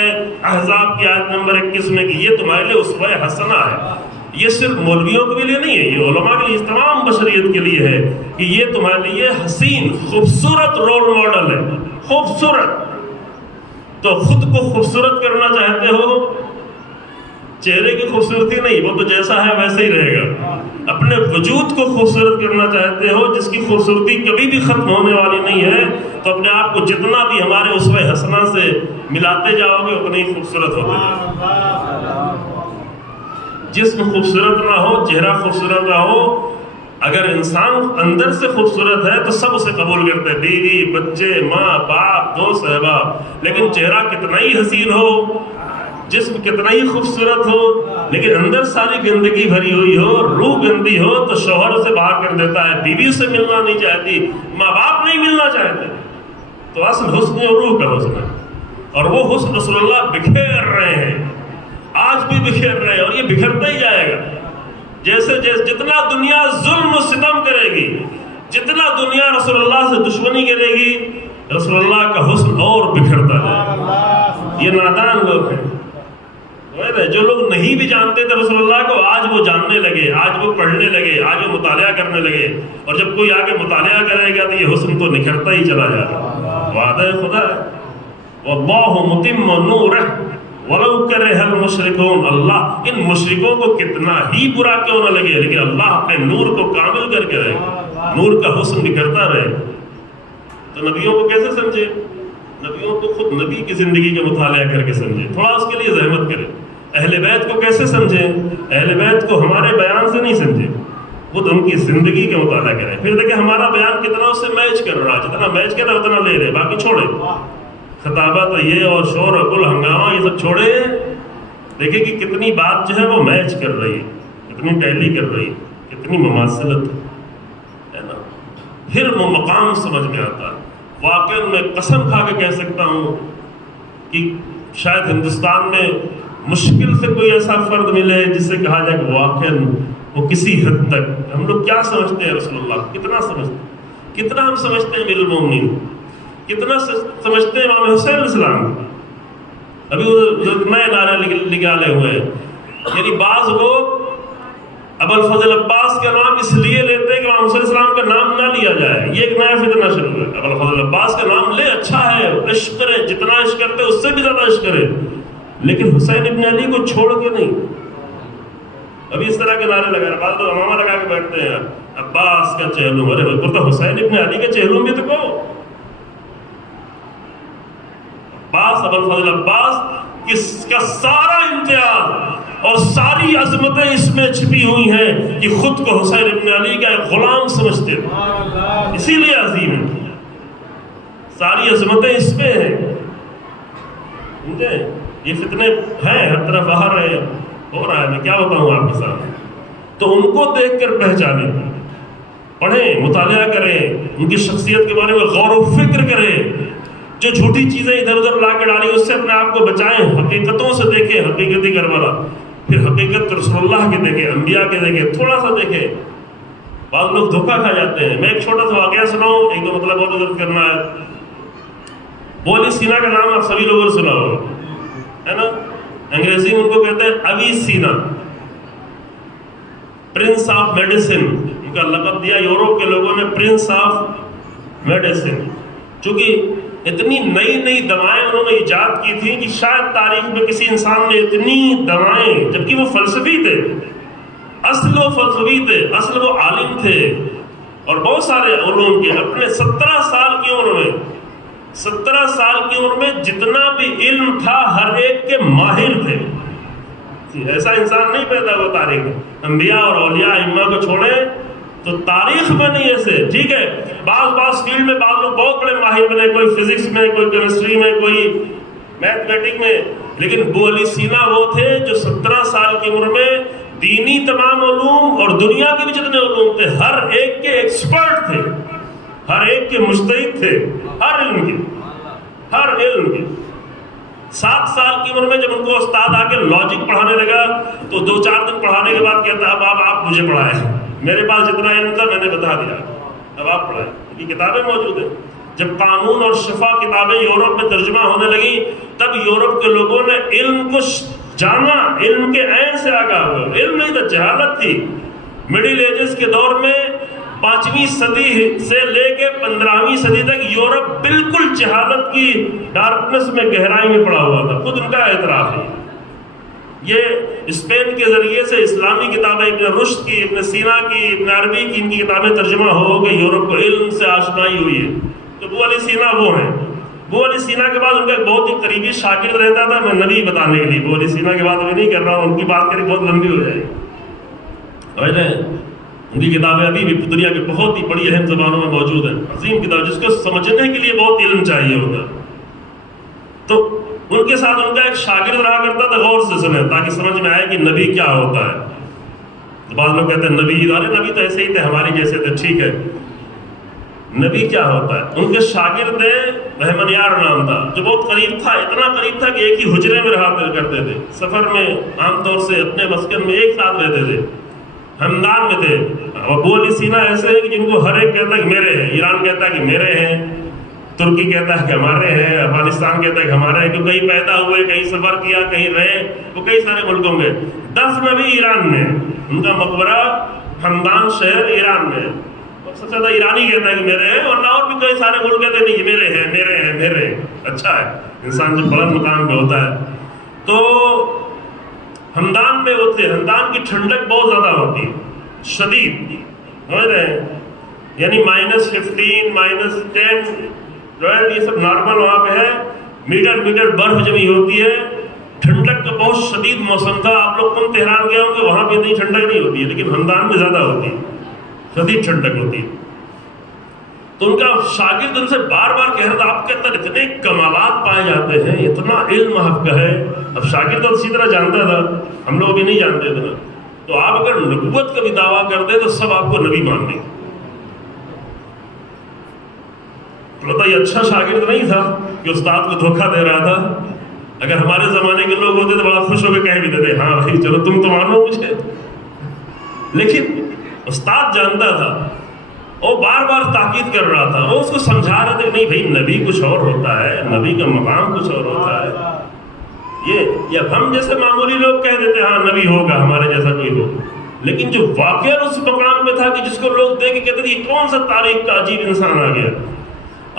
احزاب کی آیت نمبر 21 میں کہ یہ تمہارے لیے اسوہ حسنہ ہے۔ یہ صرف مولویوں کے لیے نہیں ہے، یہ علماء کے لیے، تمام بشریت کے لیے ہے کہ یہ تمہارے لیے حسین خوبصورت رول ماڈل ہے۔ خوبصورت، تو خود کو خوبصورت کرنا چاہتے ہو، چہرے کی خوبصورتی نہیں، وہ تو جیسا ہے ویسے ہی رہے گا۔ اپنے وجود کو خوبصورت کرنا چاہتے ہو، جس کی خوبصورتی کبھی بھی ختم ہونے والی نہیں ہے، تو اپنے آپ کو جتنا بھی ہمارے اسوہ حسنہ سے ملاتے جاؤ گے اتنے ہی خوبصورت ہوتے جاؤ گے۔ جسم خوبصورت نہ ہو، چہرہ خوبصورت نہ ہو، اگر انسان اندر سے خوبصورت ہے تو سب اسے قبول کرتے ہیں، بیوی، بچے، ماں، باپ، دوست، احباب۔ لیکن چہرہ کتنا ہی حسین ہو، جسم کتنا ہی خوبصورت ہو، لیکن اندر ساری گندگی بھری ہوئی ہو، روح گندی ہو، تو شوہر اسے باہر کر دیتا ہے، بیوی سے ملنا نہیں چاہتی، ماں باپ نہیں ملنا چاہتے۔ تو اصل حسن اور روح کا حسن ہے، اور وہ حسن رسول اللہ بکھیر رہے ہیں، آج بھی بکھیر رہے ہیں، اور یہ بکھرتا ہی جائے گا۔ جیسے جتنا دنیا ظلم و ستم کرے گی، جتنا دنیا رسول اللہ سے دشمنی کرے گی، رسول اللہ کا حسن اور بکھرتا ہے۔ یہ نادان لوگ ہیں، جو لوگ نہیں بھی جانتے تھے رسول اللہ کو، آج وہ جاننے لگے، آج وہ پڑھنے لگے، آج وہ مطالعہ کرنے لگے، اور جب کوئی آگے مطالعہ کرے گا تو یہ حسن تو نکھرتا ہی چلا جائے گا۔ وعدہ خدا ہے، واللہ متم نورہ ولو کرہ المشرکون، اللہ ان مشرکوں کو کتنا ہی برا کیوں نہ لگے، لیکن اللہ اپنے نور کو کامل کر کے رہے، نور کا حسن نکھرتا رہے۔ تو نبیوں کو کیسے سمجھے؟ نبیوں کو خود نبی کی زندگی کا مطالعہ کر کے سمجھے، تھوڑا اس کے لیے زحمت کرے۔ اہل بیت کو کیسے سمجھیں؟ اہل بیت کو ہمارے بیان سے نہیں سمجھے، خود ان کی زندگی کا مطالعہ کریں، پھر دیکھیں ہمارا بیان کتنا اس سے میچ کر رہا ہے، جتنا میچ کر رہا ہے اتنا لے رہے، باقی چھوڑے۔ خطابہ تو یہ اور شور اور کل ہنگامہ یہ سب چھوڑے، دیکھیں کہ کتنی بات جو ہے وہ میچ کر رہی ہے، کتنی ٹیلی کر رہی ہے، کتنی مماثلت ہے نا. پھر وہ مقام سمجھ میں آتا ہے. واقعی میں قسم کھا کے کہہ سکتا ہوں کہ شاید ہندوستان میں مشکل سے کوئی ایسا فرد ملے جس سے کہا جائے کہ واقعی وہ کسی حد تک ہم لوگ کیا سمجھتے ہیں رسول اللہ، کتنا سمجھتے ہیں، کتنا ہم سمجھتے ہیں امیر المومنین، کتنا سمجھتے ہیں امام حسین علیہ السلام. ابھی وہ نئے نعرے نکالے ہوئے ہیں. یعنی بعض لوگ ابو الفضل عباس کا نام اس لیے لیتے ہیں کہ امام حسین علیہ السلام کا نام نہ لیا جائے. یہ ایک نیا فتنہ شروع ہے. ابو الفضل عباس کا نام لے، اچھا ہے، عشق کرے، جتنا عشق کرتے اس سے بھی زیادہ عشق کرے، لیکن حسین ابن علی کو چھوڑ کے نہیں. ابھی اس طرح کے نعرے لگا رہے، بعض تو امامہ لگا کے بیٹھتے ہیں عباس کا چہلم. ارے بھائی تو حسین ابن علی کا چہلم بھی تو کہو. عباس، ابو الفضل عباس کس کا سارا امتیاز اور ساری عظمتیں اس میں چھپی ہوئی ہیں کہ خود کو حسین ابن علی کا ایک غلام سمجھتے تھے، اسی لیے عظیم ہے. ساری عظمتیں اس میں ہیں. یہ فتنے ہیں ہر طرف باہر ہے، ہو رہا ہے، میں کیا بتاؤں آپ کے ساتھ. تو ان کو دیکھ کر پہچانیں، پڑھیں، مطالعہ کریں، ان کی شخصیت کے بارے میں غور و فکر کریں. جو جھوٹی چیزیں ادھر ادھر لا کے ڈالی اس سے اپنے آپ کو بچائیں. حقیقتوں سے دیکھیں، حقیقتی کربلا، پھر حقیقت رسول اللہ کے دیکھیں، انبیاء کے دیکھیں، تھوڑا سا دیکھیں. بعض لوگ دھوکہ کھا جاتے ہیں. میں ایک چھوٹا سا واقعہ سناؤں، ایک دو مطلب اور ادھر کرنا ہے. ابو علی سینا کا نام آپ سبھی لوگوں نے سنا ہوگا، ہے نا. انگریزی میں ان کو کہتے ہیں ابی سینا، پرنس آف میڈیسن. ان کا لقب دیا یورپ کے لوگوں نے پرنس آف میڈیسن، چونکہ اتنی نئی نئی دوائیں انہوں نے ایجاد کی تھی کہ شاید تاریخ میں کسی انسان نے اتنی دوائیں، جبکہ وہ فلسفی تھے، اصل وہ فلسفی تھے، اصل وہ عالم تھے اور بہت سارے علوم کے. اپنے 17 سال کی عمر میں، 17 سال کی عمر میں جتنا بھی علم تھا ہر ایک کے ماہر تھے. ایسا انسان نہیں پیدا ہوا تاریخ میں. انبیاء اور اولیاء ائمہ کو چھوڑیں تو تاریخ میں نہیں ایسے. ٹھیک ہے، بعض فیلڈ میں بعض لوگ بہت بڑے ماہر بنے، کوئی فزکس میں، کوئی کیمسٹری میں، کوئی میتھمیٹک میں، لیکن ابو علی سینا وہ تھے جو 17 سال کی عمر میں دینی تمام علوم اور دنیا کے بھی جتنے علوم تھے ہر ایک کے ایکسپرٹ تھے، ہر ایک کے مجتہد تھے، ہر علم کے، ہر علم کے. 7 سال کی عمر میں جب ان کو استاد آ کے لاجک پڑھانے لگا تو 2-4 دن پڑھانے کے بعد کہتا اب آپ مجھے پڑھائیں، میرے پاس جتنا علم تھا میں نے بتا دیا، اب آپ پڑھائیں. یہ کتابیں موجود ہیں. جب قانون اور شفا کتابیں یورپ میں ترجمہ ہونے لگی تب یورپ کے لوگوں نے علم کو جانا، علم کے عین سے آگاہ ہوئے. علم نہیں تھا، جہالت تھی. مڈل ایجز کے دور میں 5ویں صدی سے لے کے 15ویں صدی تک یورپ بالکل جہالت کی ڈارکنس میں، گہرائی میں پڑا ہوا تھا. خود ان کا اعتراف ہے. یہ اسپین کے ذریعے سے اسلامی کتابیں ابن رشد کی، ابن سینا کی، ابن عربی کی، ان کی کتابیں ترجمہ ہو کے یورپ کو علم سے آشنائی ہوئی ہے. تو ابو علی سینا وہ ہیں. ابو علی سینا کے بعد ان کا ایک بہت ہی قریبی شاگرد رہتا تھا. میں نبی بتانے کے لیے ابو علی سینا کے بعد میں نہیں کر رہا ہوں، ان کی بات کریں بہت لمبی ہو جائے گی. ان کی کتابیں ابھی بھی دنیا کی بہت ہی بڑی اہم زبانوں میں موجود ہیں. عظیم کتاب جس کو سمجھنے کے لیے بہت علم چاہیے ہوتا ہے. تو ان کے ساتھ ان کا ایک شاگرد رہا کرتا تھا. غور سے سنیں تاکہ سمجھ میں آئے کہ نبی کیا ہوتا ہے. بعض لوگ کہتے ہیں نبی تو ایسے ہی تھے، ہمارے جیسے تھے. ٹھیک ہے، نبی کیا ہوتا ہے؟ ان کے شاگرد رحمنیار نام تھا، جو بہت قریب تھا، اتنا قریب تھا کہ ایک ہی حجرے میں رہا کرتے تھے. سفر میں عام طور سے اپنے مسکن میں ایک ساتھ رہتے تھے، ہمدان میں تھے. ابو علی سینا ایسے ہیں کہ جن کو ہر ایک کہتا ہے کہ میرے ہیں. ایران کہتا ہے کہ میرے ہیں، ترکی کہتا ہے کہ ہمارے ہیں، افغانستان کہتا ہے کہ ہمارے ہیں. کیوں کہیں پیدا ہوئے، کہیں سفر کیا، کہیں رہے، وہ کئی سارے ملکوں میں. 10 نبی ایران میں، ان کا مقبرہ ہمدان شہر ایران میں. سب سے زیادہ ایرانی کہتا ہے کہ میرے ہیں، اور اور بھی کئی سارے ملک کہتے ہیں نہیں یہ میرے ہیں، میرے ہیں، میرے ہیں. اچھا ہے، انسان جب بلند مقام پہ ہوتا ہے. تو ہمدان میں وہ تھے. ہمدان کی ٹھنڈک بہت زیادہ ہوتی ہے، شدید، سمجھ رہے ہیں، یعنی -15 -10 یہ سب نارمل وہاں پہ ہے. میٹر برف جمی ہوتی ہے. ٹھنڈک کا بہت شدید موسم تھا. آپ لوگ کون تہران گئے ہوں گے، وہاں پہ اتنی ٹھنڈک نہیں ہوتی ہے، لیکن ہمدان میں زیادہ ہوتی ہے، شدید ٹھنڈک ہوتی ہے. تو ان کا شاگرد ان سے بار بار کہہ رہا تھا آپ کے اندر اتنے کمالات پائے جاتے ہیں، اتنا علم آپ کا ہے. اب شاگرد تو اسی طرح جانتا تھا، ہم لوگ بھی نہیں جانتے تھے. تو آپ اگر نبوت کا بھی دعویٰ کرتے تو سب آپ کو نبی مان لیں. پتہ یہ اچھا شاگرد نہیں تھا کہ استاد کو دھوکہ دے رہا تھا. اگر ہمارے زمانے کے لوگ ہوتے تو بڑا خوش ہو کے کہہ بھی دیتے ہاں بھائی چلو تم تو مانو مجھے. لیکن استاد جانتا تھا، وہ بار بار تاکید کر رہا تھا، وہ اس کو سمجھا رہے تھے نہیں بھائی نبی کچھ اور ہوتا ہے، نبی کا مقام کچھ اور ہوتا ہے. یہ ہم جیسے معمولی لوگ کہہ دیتے ہاں نبی ہوگا ہمارے جیسا کوئی ہوگا، لیکن جو واقعہ اس مقام پہ تھا کہ جس کو لوگ دیکھ کے کہتے تھے یہ کون سا تاریخ کا عجیب انسان آ گیا.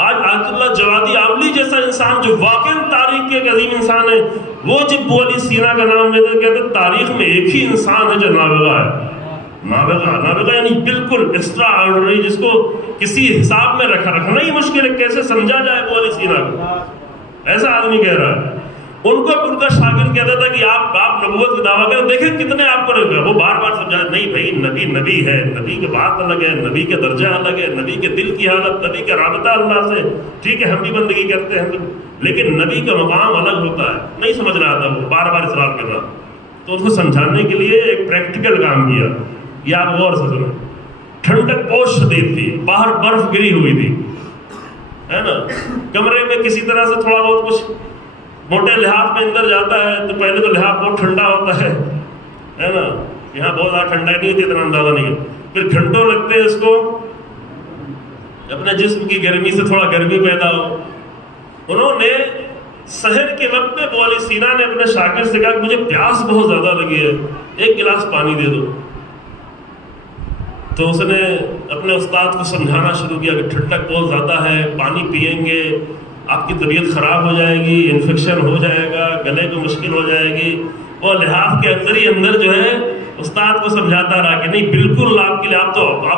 آج آیت اللہ جوادی آولی جیسا انسان جو واقعا تاریخ کے ایک عظیم انسان ہے، وہ جب ابو علی سینا کا نام لیتے کہتے تاریخ میں ایک ہی انسان ہے جو نابغہ ہے. نابغہ یعنی بالکل ایکسٹرا آرڈنری، جس کو کسی حساب میں رکھنا ہی مشکل ہے. کیسے سمجھا جائے ابو علی سینا کو؟ ایسا آدمی کہہ رہا ہے. ان کو ان کا شاگرد کہتا تھا کہ آپ نبوت کا دعویٰ کریں، دیکھیں کتنے آپ کو رکھا. وہ بار بار سمجھا نہیں بھائی نبی ہے، نبی کے بات الگ ہے، نبی کے درجہ الگ ہے، نبی کے دل کی حالت، نبی کا رابطہ اللہ سے. ٹھیک ہے ہم بھی بندگی کرتے ہیں لیکن نبی کا مقام الگ ہوتا ہے. نہیں سمجھ رہا تھا، وہ بار بار اصرار کر رہا. تو اس کو سمجھانے کے لیے ایک پریکٹیکل کام کیا. یہ آپ غور سے سنیں. ٹھنڈک بہت شدید تھی، باہر برف گری ہوئی تھی، ہے نا. کمرے میں کسی طرح سے تھوڑا بہت کچھ موٹے لحاف میں اندر جاتا ہے تو پہلے تو لحاف بہت ٹھنڈا ہوتا ہے نا. یہاں بہت زیادہ ٹھنڈا نہیں ہوتی، اتنا اندازہ نہیں ہے. پھر گھنٹوں لگتے ہیں اس کو اپنے جسم کی گرمی سے تھوڑا گرمی پیدا ہو. انہوں نے سحر کے وقت میں ابو علی سینا نے اپنے شاگرد سے کہا کہ مجھے پیاس بہت زیادہ لگی ہے، ایک گلاس پانی دے دو. تو اس نے اپنے استاد کو سمجھانا شروع کیا کہ ٹھنڈک بہت زیادہ ہے، پانی پیئیں گے آپ کی طبیعت خراب ہو جائے گی، انفیکشن ہو جائے گا، گلے کو مشکل ہو جائے گی. وہ لحاف کے اندر ہی اندر جو ہے استاد کو سمجھاتا رہا کہ نہیں بالکل آپ کے لیے، آپ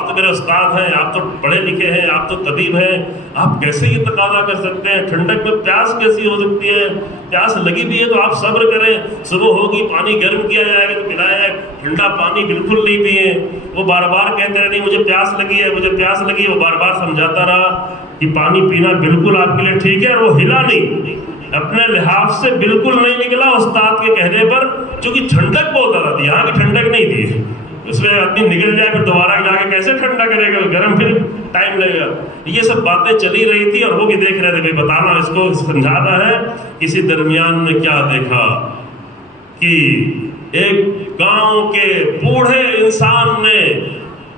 تو میرے استاد ہیں، آپ تو پڑھے لکھے ہیں، آپ تو طبیب ہیں، آپ کیسے یہ تقاضا کر سکتے ہیں؟ ٹھنڈک میں پیاس کیسی ہو سکتی ہے؟ پیاس لگی بھی ہے تو آپ صبر کریں، صبح ہوگی پانی گرم کیا جائے گا تو پلایا جائے، ٹھنڈا پانی بالکل نہیں پیے. وہ بار بار کہتے رہے نہیں مجھے پیاس لگی ہے، مجھے پیاس لگی ہے. وہ بار بار سمجھاتا رہا کہ پانی پینا بالکل آپ کے لیے ٹھیک ہے. اور وہ ہلا نہیں، اپنے لحاف سے بالکل نہیں نکلا استاد کے کہنے پر، چونکہ ٹھنڈک بہت زیادہ تھی، یہاں کی ٹھنڈک نہیں تھی. اس میں آدمی نکل جائے پھر دوبارہ جا کے کیسے ٹھنڈا کرے گا، گرم پھر ٹائم لگے گا. یہ سب باتیں چلی رہی تھی اور وہ بھی دیکھ رہے تھے بھائی بتانا اس کو سمجھاتا ہے. اسی درمیان میں کیا دیکھا کہ ایک گاؤں کے بوڑھے انسان نے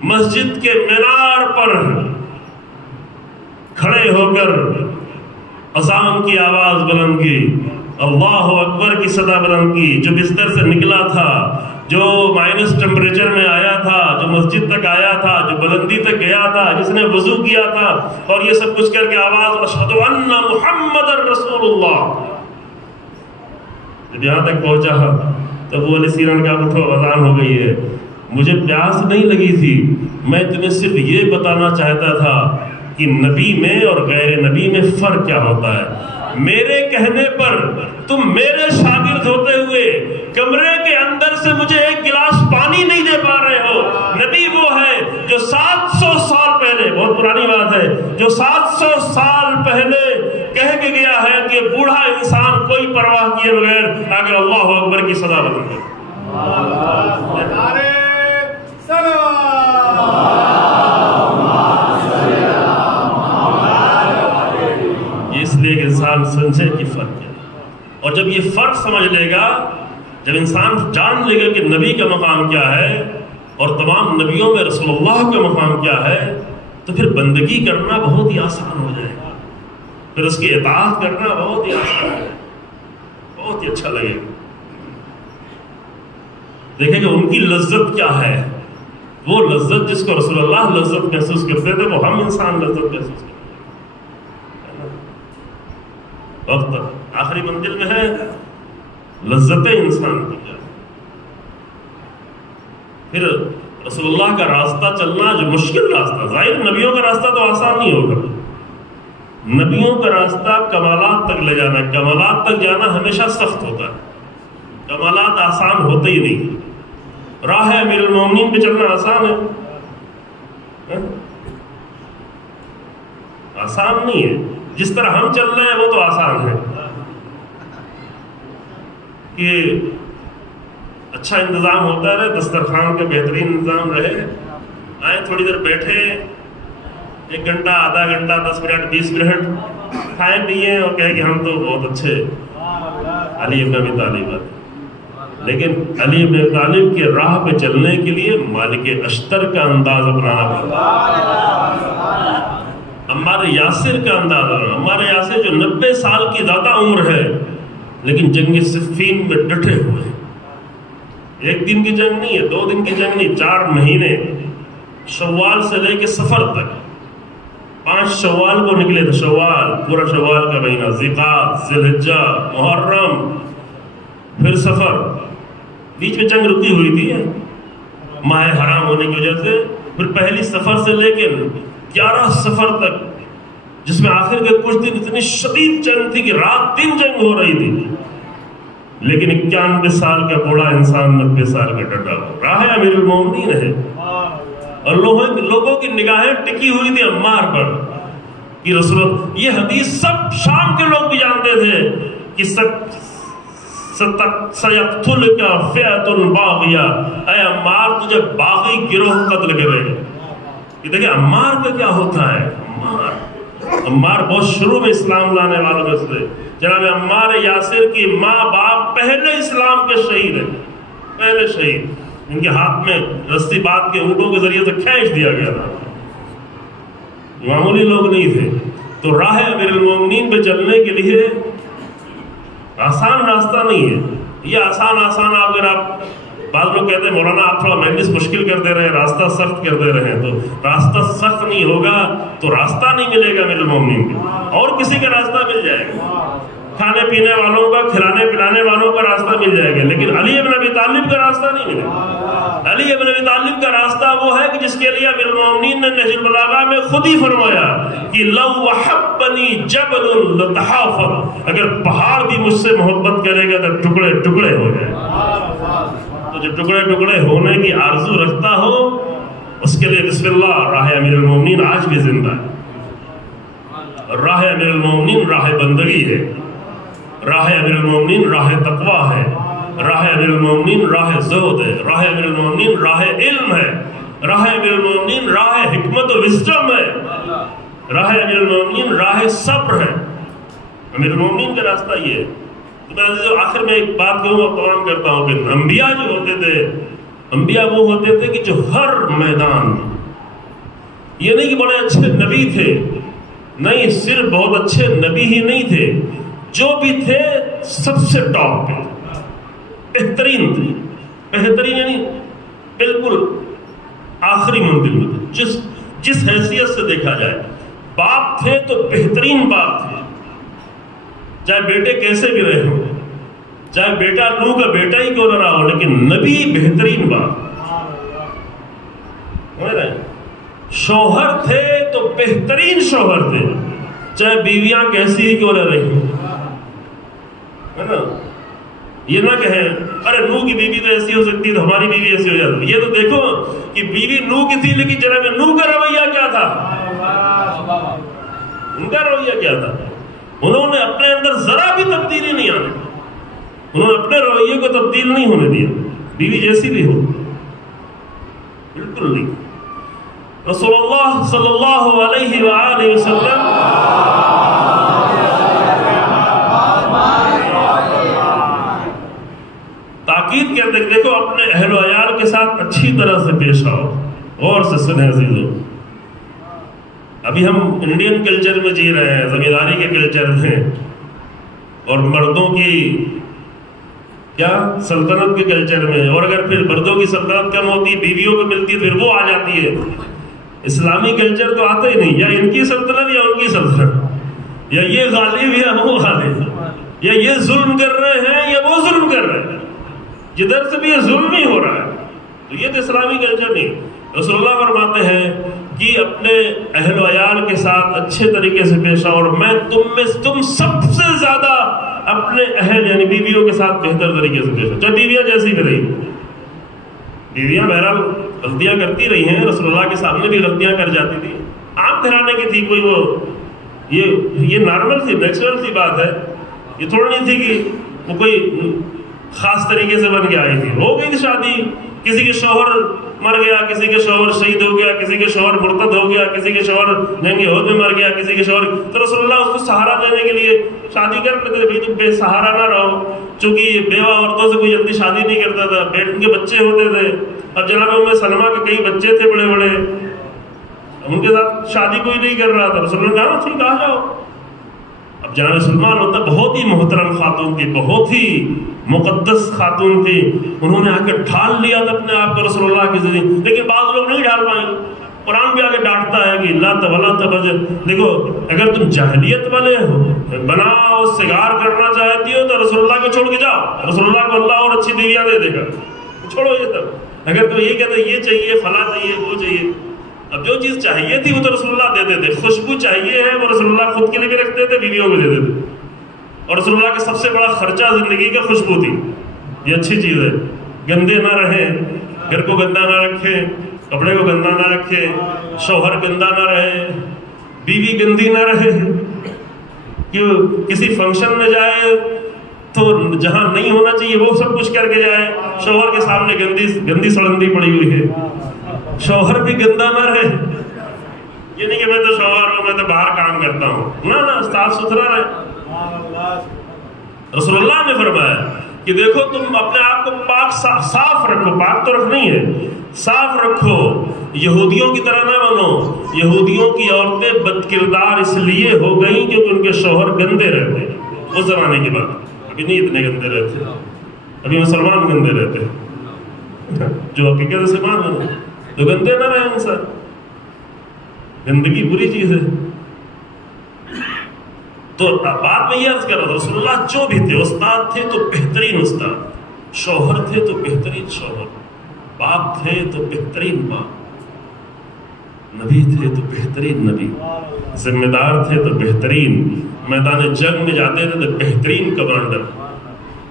مسجد کے مینار پر کھڑے ہو کر اذان کی آواز بلند کی، اللہ اکبر کی صدا بلند کی. جو بستر سے نکلا تھا، جو مائنس ٹیمپریچر میں آیا تھا، جو مسجد تک آیا تھا، جو بلندی تک گیا تھا، جس نے وضو کیا تھا اور یہ سب کچھ کر کے آواز اشہد ان محمد رسول اللہ. جب یہاں تک پہنچا تو ابو علی سینا نے کہا اٹھو اذان ہو گئی ہے. مجھے پیاس نہیں لگی تھی، میں تمہیں صرف یہ بتانا چاہتا تھا کہ نبی میں اور غیر نبی میں فرق کیا ہوتا ہے. میرے کہنے پر تم میرے شاگرد ہوتے ہوئے کمرے کے اندر سے مجھے ایک گلاس پانی نہیں دے پا رہے ہو. نبی وہ ہے جو 700 سال پہلے، بہت پرانی بات ہے، جو 700 سال پہلے کہہ کے گیا ہے کہ بوڑھا انسان کوئی پرواہ کیے بغیر اگر اللہ اکبر کی صدا بلند کرے. اس لیے کہ انسان سمجھے کہ فرق ہے. اور جب یہ فرق سمجھ لے گا، جب انسان جان لے گا کہ نبی کا مقام کیا ہے اور تمام نبیوں میں رسول اللہ کا مقام کیا ہے، تو پھر بندگی کرنا بہت ہی آسان ہو جائے گا. پھر اس کی اطاعت کرنا بہت ہی آسان ہے، بہت ہی اچھا لگے گا. دیکھیں کہ ان کی لذت کیا ہے. وہ لذت جس کو رسول اللہ لذت محسوس کرتے تھے وہ ہم انسان لذت محسوس کرتے ہیں. وقت آخری منزل میں ہے لذت انسان کی. پھر رسول اللہ کا راستہ چلنا جو مشکل راستہ، ظاہر نبیوں کا راستہ تو آسان نہیں ہوگا. نبیوں کا راستہ کمالات تک لے جانا، کمالات تک جانا ہمیشہ سخت ہوتا ہے. کمالات آسان ہوتے ہی نہیں. راہ امیر المومنین پہ چلنا آسان ہے، آسان نہیں ہے. جس طرح ہم چل رہے ہیں وہ تو آسان ہے کہ اچھا انتظام ہوتا رہے, دسترخوان کا بہترین انتظام رہے, آئے تھوڑی دیر بیٹھے, 1 گھنٹہ, آدھا گھنٹہ, 10 منٹ, 20 منٹ کھائے پیے اور کہے کہ ہم تو بہت اچھے علی ابن ابی طالب. لیکن علی ابن ابی طالب کے راہ پہ چلنے کے لیے مالک اشتر کا انداز اپنانا پڑتا, عمار یاسر کا انداز. عمار یاسر جو 90 سال کی زیادہ عمر ہے لیکن جنگ صفین میں ڈٹے ہوئے ہیں. 1 دن کی جنگ نہیں ہے, 2 دن کی جنگ نہیں, 4 مہینے, شوال سے لے کے صفر تک. 5 شوال کو نکلے تھے, شوال پورا شوال کا مہینہ, ذیقعدہ, ذی الحجہ, محرم, پھر صفر. بیچ میں جنگ رکی ہوئی تھی ماہ حرام ہونے کی وجہ سے. پھر پہلی صفر سے لے کے 11 صفر تک, جس میں آخر کے کچھ دن اتنی شدید جنگ تھی کہ رات دن جنگ ہو رہی تھی. لیکن 91 سال کا بوڑھا انسان 90 سال کا ڈٹا ہو. راہ امیر المومنین ہے, اور لوگوں کی نگاہیں ٹکی ہوئی تھی عمار پر کہ رسول. یہ حدیث سب شام کے لوگ بھی جانتے تھے کہ سَيَقْتُلُكَ فِئَةٌ بَاغِيَةٌ, اے عمار تجھے باغی گروہ قتل کرے. یہ دیکھیں عمار کا کیا ہوتا ہے. عمار بہت شروع میں اسلام لانے والوں میں سے. جناب عمار یاسر کی ماں باپ پہلے اسلام کے شہید ہیں, پہلے شہید. ان کے ہاتھ میں رسی باندھ کے اونٹوں کے ذریعے سے کھینچ دیا گیا تھا, معمولی لوگ نہیں تھے. تو راہ امیر المومنین پہ چلنے کے لیے آسان راستہ نہیں ہے. یہ آسان آپ اگر آپ بعض لوگ کہتے ہیں مولانا آپ تھوڑا مہندس مشکل کر دے رہے ہیں, راستہ سخت کر دے رہے ہیں. تو راستہ سخت نہیں ہوگا تو راستہ نہیں ملے گا امیر المومنین کو, اور کسی کا راستہ مل جائے گا. کھانے پینے والوں کا, کھلانے پلانے والوں کا راستہ مل جائے گا, لیکن علی ابن ابی طالب کا راستہ نہیں ملے گا. علی ابن ابی طالب کا راستہ وہ ہے کہ جس کے لیے امیر المومنین نے نہج البلاغہ میں خود ہی فرمایا کہ لو وحبنی جبل لتحافر, اگر پہاڑ بھی مجھ سے محبت کرے گا تو ٹکڑے ٹکڑے ہو جائے. تو جو ٹکڑے ٹکڑے ہونے کی آرزو رکھتا ہو اس کے لیے بسم اللہ, راہ امیر المومنین آج بھی زندہ ہے. راہ امیر المومنین راہ بندگی ہے, راہ امیر المومنین راہ تقویٰ ہے, راہ امیر المومنین راہ زہد ہے, راہ امیر المومنین راہ علم ہے, راہ امیر المومنین راہ حکمت و وزڈم ہے, راہ امیر المومنین راہ صبر ہے. امیر المومنین کا راستہ یہ ہے. تو میں آخر میں ایک بات کہوں اور تمام کرتا ہوں کہ انبیاء جو ہوتے تھے, انبیاء وہ ہوتے تھے کہ جو ہر میدان, یہ نہیں کہ بڑے اچھے نبی تھے, نہیں, صرف بہت اچھے نبی ہی نہیں تھے, جو بھی تھے سب سے ٹاپ پہ, بہترین تھے. بہترین یعنی بالکل آخری منزل میں تھے. جس حیثیت سے دیکھا جائے, باپ تھے تو بہترین باپ تھے, چاہے بیٹے کیسے بھی رہے ہوں, چاہے بیٹا نوح کا بیٹا ہی کیوں نہ رہا ہو, لیکن نبی بہترین باپ. شوہر تھے تو بہترین شوہر تھے, چاہے بیویاں کیسی ہی کیوں نہ رہی ہوں. یہ نہ کہیں ارے نوح کی بیوی تو ایسی ہو سکتی تو ہماری بیوی ایسی ہو جاتی. یہ تو دیکھو کہ بیوی نوح کی تھی, لیکن جناب نوح کا رویہ کیا تھا, ان کا رویہ کیا تھا. انہوں نے اپنے اندر ذرا بھی تبدیلی نہیں آنے دی, انہوں نے اپنے رویے کو تبدیل نہیں ہونے دیا, بیوی جیسی بھی ہو, بالکل نہیں. رسول اللہ صلی اللہ علیہ وآلہ وسلم تاکید کے اندر دیکھو اپنے اہل و عیال کے ساتھ اچھی طرح سے پیش آؤ. غور سے سنیں عزیزو, ابھی ہم انڈین کلچر میں جی رہے ہیں, زمینداری کے کلچر میں, اور مردوں کی کیا سلطنت کے کلچر میں, اور اگر پھر مردوں کی سلطنت کم ہوتی, بیویوں کو ملتی, پھر وہ آ جاتی ہے. اسلامی کلچر تو آتا ہی نہیں, یا ان کی سلطنت یا ان کی سلطنت, یا یہ غالب یا وہ غالب, یا یہ ظلم کر رہے ہیں یا وہ ظلم کر رہے ہیں. جدھر سے بھی یہ ظلم ہی ہو رہا ہے, تو یہ تو اسلامی کلچر نہیں. رسول اللہ فرماتے ہیں کہ اپنے اہل و عیال کے ساتھ اچھے طریقے سے پیش آؤ, اور میں تم سب سے زیادہ اپنے اہل یعنی بیویوں کے ساتھ بہتر طریقے سے پیش آؤ, چاہے بیویاں جیسی بھی رہی. بیویاں بہرحال غلطیاں کرتی رہی ہیں, رسول اللہ کے سامنے بھی غلطیاں کر جاتی تھی, عام گھرانے کی تھی, کوئی وہ یہ نارمل تھی، نیچرل سی بات ہے. یہ تھوڑی نہیں تھی کہ وہ کوئی خاص طریقے سے بن کے آئی تھی. ہو گئی تھی شادی، کسی کے شوہر مر گیا، کسی کے شوہر شہید ہو گیا، کسی کے شوہر مرتد ہو گیا، کسی کے شوہر جنگ احد میں مر گیا، کسی کے شوہر، تو رسول اللہ اس کو سہارا دینے کے لیے شادی کر لیتے تھے. تم بے سہارا نہ رہو. چونکہ بیوہ عورتوں سے کوئی جلدی شادی نہیں کرتا تھا، ان کے بچے ہوتے تھے. اب جناب ام سلمہ کے کئی بچے تھے بڑے بڑے، ان کے ساتھ شادی کوئی نہیں کر رہا تھا. رسول اللہ نے کہا ٹھیک آ جاؤ. اب جناب سلمان ہوتا بہت ہی محترم خاتون تھی، بہت ہی مقدس خاتون تھی. انہوں نے آ کے ڈھال لیا تھا اپنے آپ کو رسول اللہ کی زندگی. لیکن بعض لوگ نہیں ڈھال پائیں. قرآن بھی آگے ڈانٹتا ہے کہ لا تبذر. دیکھو اگر تم جاہلیت والے ہو بناؤ سگار کرنا چاہتی ہو تو رسول اللہ کو چھوڑ کے جاؤ. رسول اللہ کو اللہ اور اچھی بیویاں دے دے گا. چھوڑو یہ سب. اگر تم یہ کہتے یہ چاہیے فلاں چاہیے وہ چاہیے، اب جو چیز چاہیے تھی وہ تو رسول اللہ دیتے تھے. خوشبو چاہیے ہے وہ رسول اللہ خود کے لیے بھی رکھتے تھے، بیویوں کو دیتے تھے. اور رسول اللہ کا سب سے بڑا خرچہ زندگی کا خوشبو تھی. یہ اچھی چیز ہے. گندے نہ رہیں، گھر کو گندا نہ رکھیں، کپڑے کو گندا نہ رکھیں، شوہر گندا نہ رہے، بیوی گندی نہ رہے. کہ کسی فنکشن میں جائے تو جہاں نہیں ہونا چاہیے وہ سب کچھ کر کے جائے. شوہر کے سامنے گندی سڑندی پڑی ہوئی ہے. شوہر بھی گندا نہ رہے. یہ نہیں کہ میں تو شوہر ہوں، میں تو باہر کام کرتا ہوں. نہ صاف ستھرا رہے. رسول اللہ نے فرمایا کہ دیکھو تم اپنے آپ کو پاک صاف رکھو. پاک تو رکھنا ہی ہے، صاف رکھو. یہودیوں کی طرح نہ بنو. یہودیوں کی عورتیں بد کردار اس لیے ہو گئیں کیونکہ ان کے شوہر گندے رہتے. اس زمانے کی بات، ابھی نہیں اتنے گندے رہتے. ابھی مسلمان گندے رہتے جو حقیقت سے مان لیں تو گندے نہ رہے انسان. گندگی بری چیز ہے. تو بات میں یہ عرض کر رہا تھا رسول اللہ جو بھی تھے، استاد تھے تو بہترین استاد، شوہر تھے تو بہترین شوہر، باپ تھے تو بہترین باپ، نبی تھے تو بہترین نبی، ذمہ دار تھے تو بہترین، میدان جنگ میں جاتے تھے تو بہترین کمانڈر.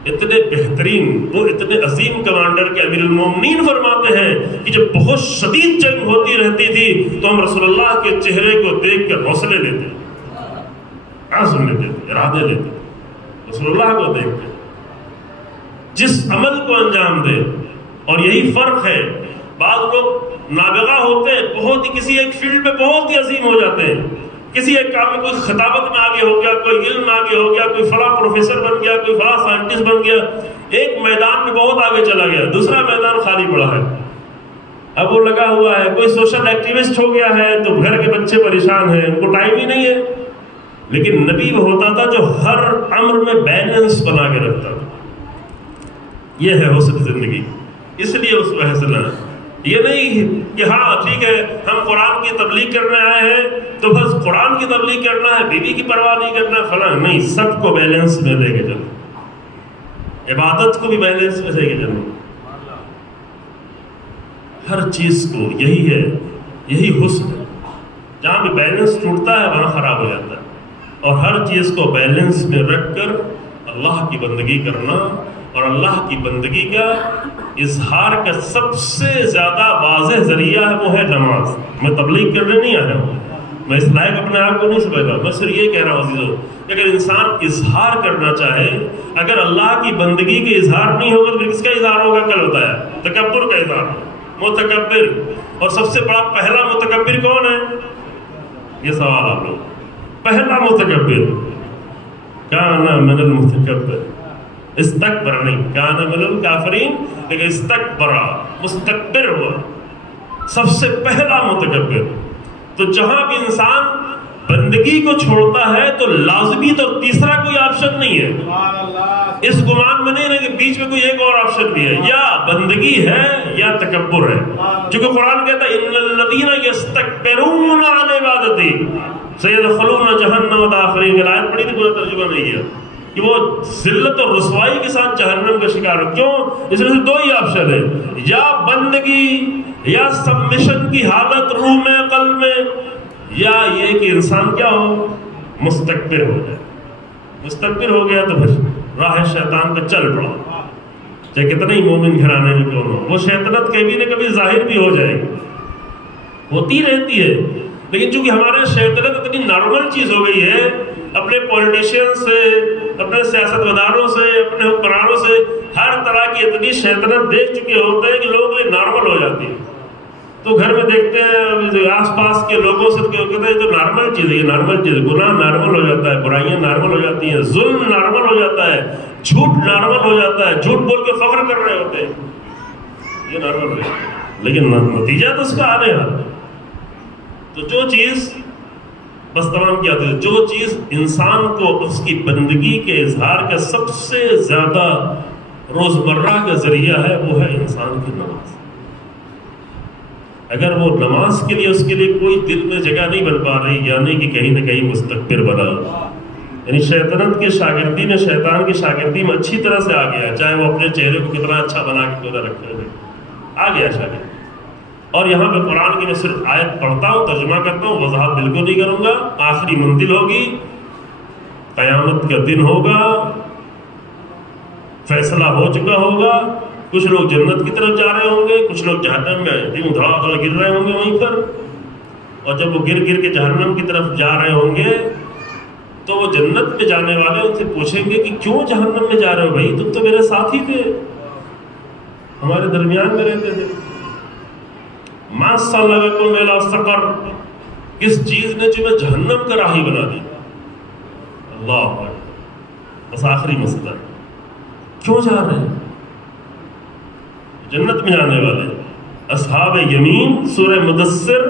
اتنے بہترین، وہ اتنے عظیم کمانڈر کے امیر المومنین فرماتے ہیں کہ جب بہت شدید جنگ ہوتی رہتی تھی تو ہم رسول اللہ کے چہرے کو دیکھ کر حوصلے لیتے، عزم لیتے تھے، ارادے لیتے تھے. رسول اللہ کو دیکھ کر جس عمل کو انجام دے. اور یہی فرق ہے. بعض لوگ نابغہ ہوتے ہیں، بہت ہی کسی ایک فیلڈ میں بہت ہی عظیم ہو جاتے ہیں. کسی ایک کام میں کوئی خطابت میں آگے ہو گیا، کوئی علم میں آگے ہو گیا، کوئی فلاں پروفیسر بن گیا، کوئی فلاں سائنٹسٹ بن گیا. ایک میدان میں بہت آگے چلا گیا، دوسرا میدان خالی پڑا ہے، اب وہ لگا ہوا ہے. کوئی سوشل ایکٹیوسٹ ہو گیا ہے تو گھر کے بچے پریشان ہیں، ان کو ٹائم ہی نہیں ہے. لیکن نبی وہ ہوتا تھا جو ہر امر میں بیلنس بنا کے رکھتا تھا. یہ ہے حسن زندگی. اس لیے اس کو حسن ہے. یہ نہیں کہ ہاں ٹھیک ہے ہم قرآن کی تبلیغ کرنے آئے ہیں تو بس قرآن کی تبلیغ کرنا ہے، بیوی کی پرواہ نہیں کرنا ہے فلاں. نہیں، سب کو بیلنس میں لے کے چلو. عبادت کو بھی بیلنس میں لے کے چلو. ہر چیز کو یہی ہے، یہی حسن ہے. جہاں بھی بیلنس ٹوٹتا ہے وہاں خراب ہو جاتا ہے. اور ہر چیز کو بیلنس میں رکھ کر اللہ کی بندگی کرنا. اور اللہ کی بندگی کا اظہار کا سب سے زیادہ واضح ذریعہ ہے وہ ہے نماز. میں تبلیغ کرنے نہیں آیا ہوں، میں اس لائق اپنے آپ کو نہیں سمجھتا. میں صرف یہ کہہ رہا ہوں عزیزو کہ اگر انسان اظہار کرنا چاہے، اگر اللہ کی بندگی کا اظہار نہیں ہوگا تو کس کا اظہار ہوگا؟ کل ہوتا ہے تکبر کا اظہار، متکبر. اور سب سے بڑا پہلا متکبر کون ہے؟ یہ سوال آپ لوگ. پہلا متکبر کان من المتکبر، استکبر نہیں، کان من الکافرین، لیکن استکبر، مستکبر ہوا. سب سے پہلا متکبر. تو جہاں بھی انسان بندگی کو چھوڑتا ہے تو لازمی تو تیسرا کوئی آپشن نہیں ہے. اس گمان میں نہیں ہے کہ بیچ میں کوئی ایک اور آپشن بھی ہے، یا بندگی ہے یا تکبر ہے. کیونکہ قرآن کہتا ہے ان الذین یستکبرون عن عبادتی سیدخلون جہنم داخرین. آیت پڑھی تھی، پورا ترجمہ نہیں کیا کہ وہ ذلت اور رسوائی کے ساتھ جہنم کا شکار ہو. کیوں؟ اس میں سے دو ہی آپشن ہے، یا بندگی یا سبمیشن کی حالت روح میں قلب میں، یا یہ کہ انسان کیا ہو؟ مستکبر ہو جائے. مستکبر ہو گیا تو پھر راہ شیطان پہ چل پڑا، چاہے کتنا ہی مومن گھرانے میں کیوں ہو. وہ شیطنت کبھی نہ کبھی ظاہر بھی ہو جائے گی، ہوتی رہتی ہے. لیکن چونکہ ہمارے شیطنت اتنی نارمل چیز ہو گئی ہے، اپنے پولیٹیشین سے، اپنے سیاست مداروں سے، اپنے حکمرانوں سے ہر طرح کی اتنی شیطنت دیکھ چکے ہوتے ہیں کہ لوگوں کے لیے نارمل ہو جاتی ہے. تو گھر میں دیکھتے ہیں آس پاس کے لوگوں سے کہتے ہیں یہ تو نارمل چیز ہے، یہ نارمل چیز ہے، گناہ نارمل ہو جاتا ہے، برائیاں نارمل ہو جاتی ہیں، ظلم نارمل ہو جاتا ہے، جھوٹ نارمل ہو جاتا ہے، جھوٹ بول کے فخر کر رہے ہوتے ہیں، یہ نارمل ہے. لیکن نتیجہ تو اس کا آنے والا ہے. تو جو چیز بس تمام کیا تھا، جو چیز انسان کو اس کی بندگی کے اظہار کا سب سے زیادہ روزمرہ کا ذریعہ ہے، وہ ہے انسان کی نماز. اگر وہ نماز کے لیے اس کے لیے کوئی دل میں جگہ نہیں بن پا رہی، یعنی کہ کہیں نہ کہیں مستکبر بنا، یعنی شیطنت کے شاگردی میں، شیطان کی شاگردی میں اچھی طرح سے آ گیا، چاہے وہ اپنے چہرے کو کتنا اچھا بنا کے کیوں نہ رکھے ہوئے، آ گیا شاگرد. اور یہاں پہ قرآن کی میں صرف آیت پڑھتا ہوں، ترجمہ کرتا ہوں، وضاحت بالکل نہیں کروں گا. آخری منزل ہوگی، قیامت کا دن ہوگا، فیصلہ ہو چکا ہوگا. کچھ لوگ جنت کی طرف جا رہے ہوں گے، کچھ لوگ جہنم میں دھڑا گر رہے ہوں گے وہیں پر. اور جب وہ گر گر کے جہنم کی طرف جا رہے ہوں گے تو وہ جنت میں جانے والے ان سے پوچھیں گے کہ کیوں جہنم میں جا رہے ہو بھائی، تم تو میرے ساتھ ہی تھے، ہمارے درمیان میں رہتے تھے. ما سلککم الی سقر، کس چیز نے تمہیں جہنم کا راہی بنا دیا. اللہ اکبر. بس آخری مسئلہ کیوں جا رہے ہیں؟ جنت میں جانے والے اصحاب یمین، سورہ مدثر.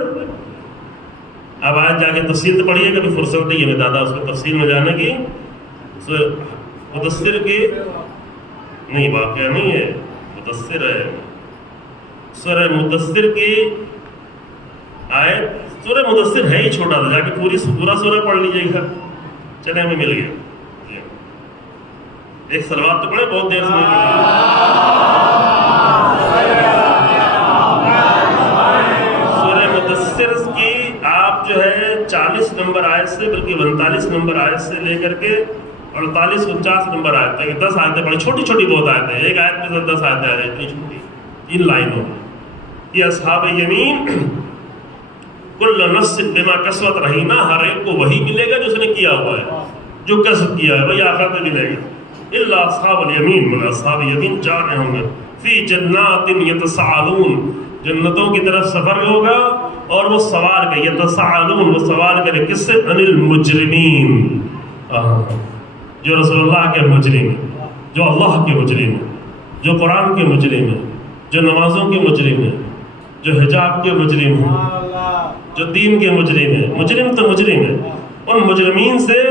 اب آج جا کے تفصیل تو پڑھیے، کبھی فرصت نہیں ہے دادا اس کو تفصیل میں جانے کی. سورہ مدثر کی نہیں، واقعہ نہیں ہے، مدثر ہے. سورہ مدثر کی آیت، سورہ مدثر ہے ہی چھوٹا تھا، جا کے پورا سورہ پڑھ لیجیے گا. چلے ہمیں مل گیا. ایک سلوات تو پڑھے، بہت دیر سے نہیں پڑھی. سورہ مدثر کی آپ جو ہے 40 نمبر آیت سے، بلکہ 49 نمبر آیت سے لے کر کے 48 49 نمبر آیت تک 10 آیتیں پڑھی. چھوٹی چھوٹی بہت آیتیں، ایک آیت میں 10 آیتیں آ اتنی چھوٹی، 3 لائنوں میں. یہ اصحاب یمین، کل نفس بما کسبت رہینہ، ہر ایک کو وہی ملے گا جو اس نے کیا ہوا ہے، جو کسب کیا ہے وہی آخرت میں ملے گا. الا اصحاب الیمین، مگر اصحاب یمین جا رہے ہوں گے فی جنات یتساءلون، جنتوں کی طرف سفر ہوگا. اور وہ سوال کرے، یتساءلون، وہ سوال کرے کس سے؟ عن المجرمین، جو رسول اللہ کے مجرم ہیں، جو اللہ کے مجرم ہیں، جو قرآن کے مجرم ہیں، جو نمازوں کے مجرم ہیں، جو حجاب کے مجرم ہیں، جو دین کے مجرم ہیں. مجرم تو مجرم ہے. ان مجرمین سے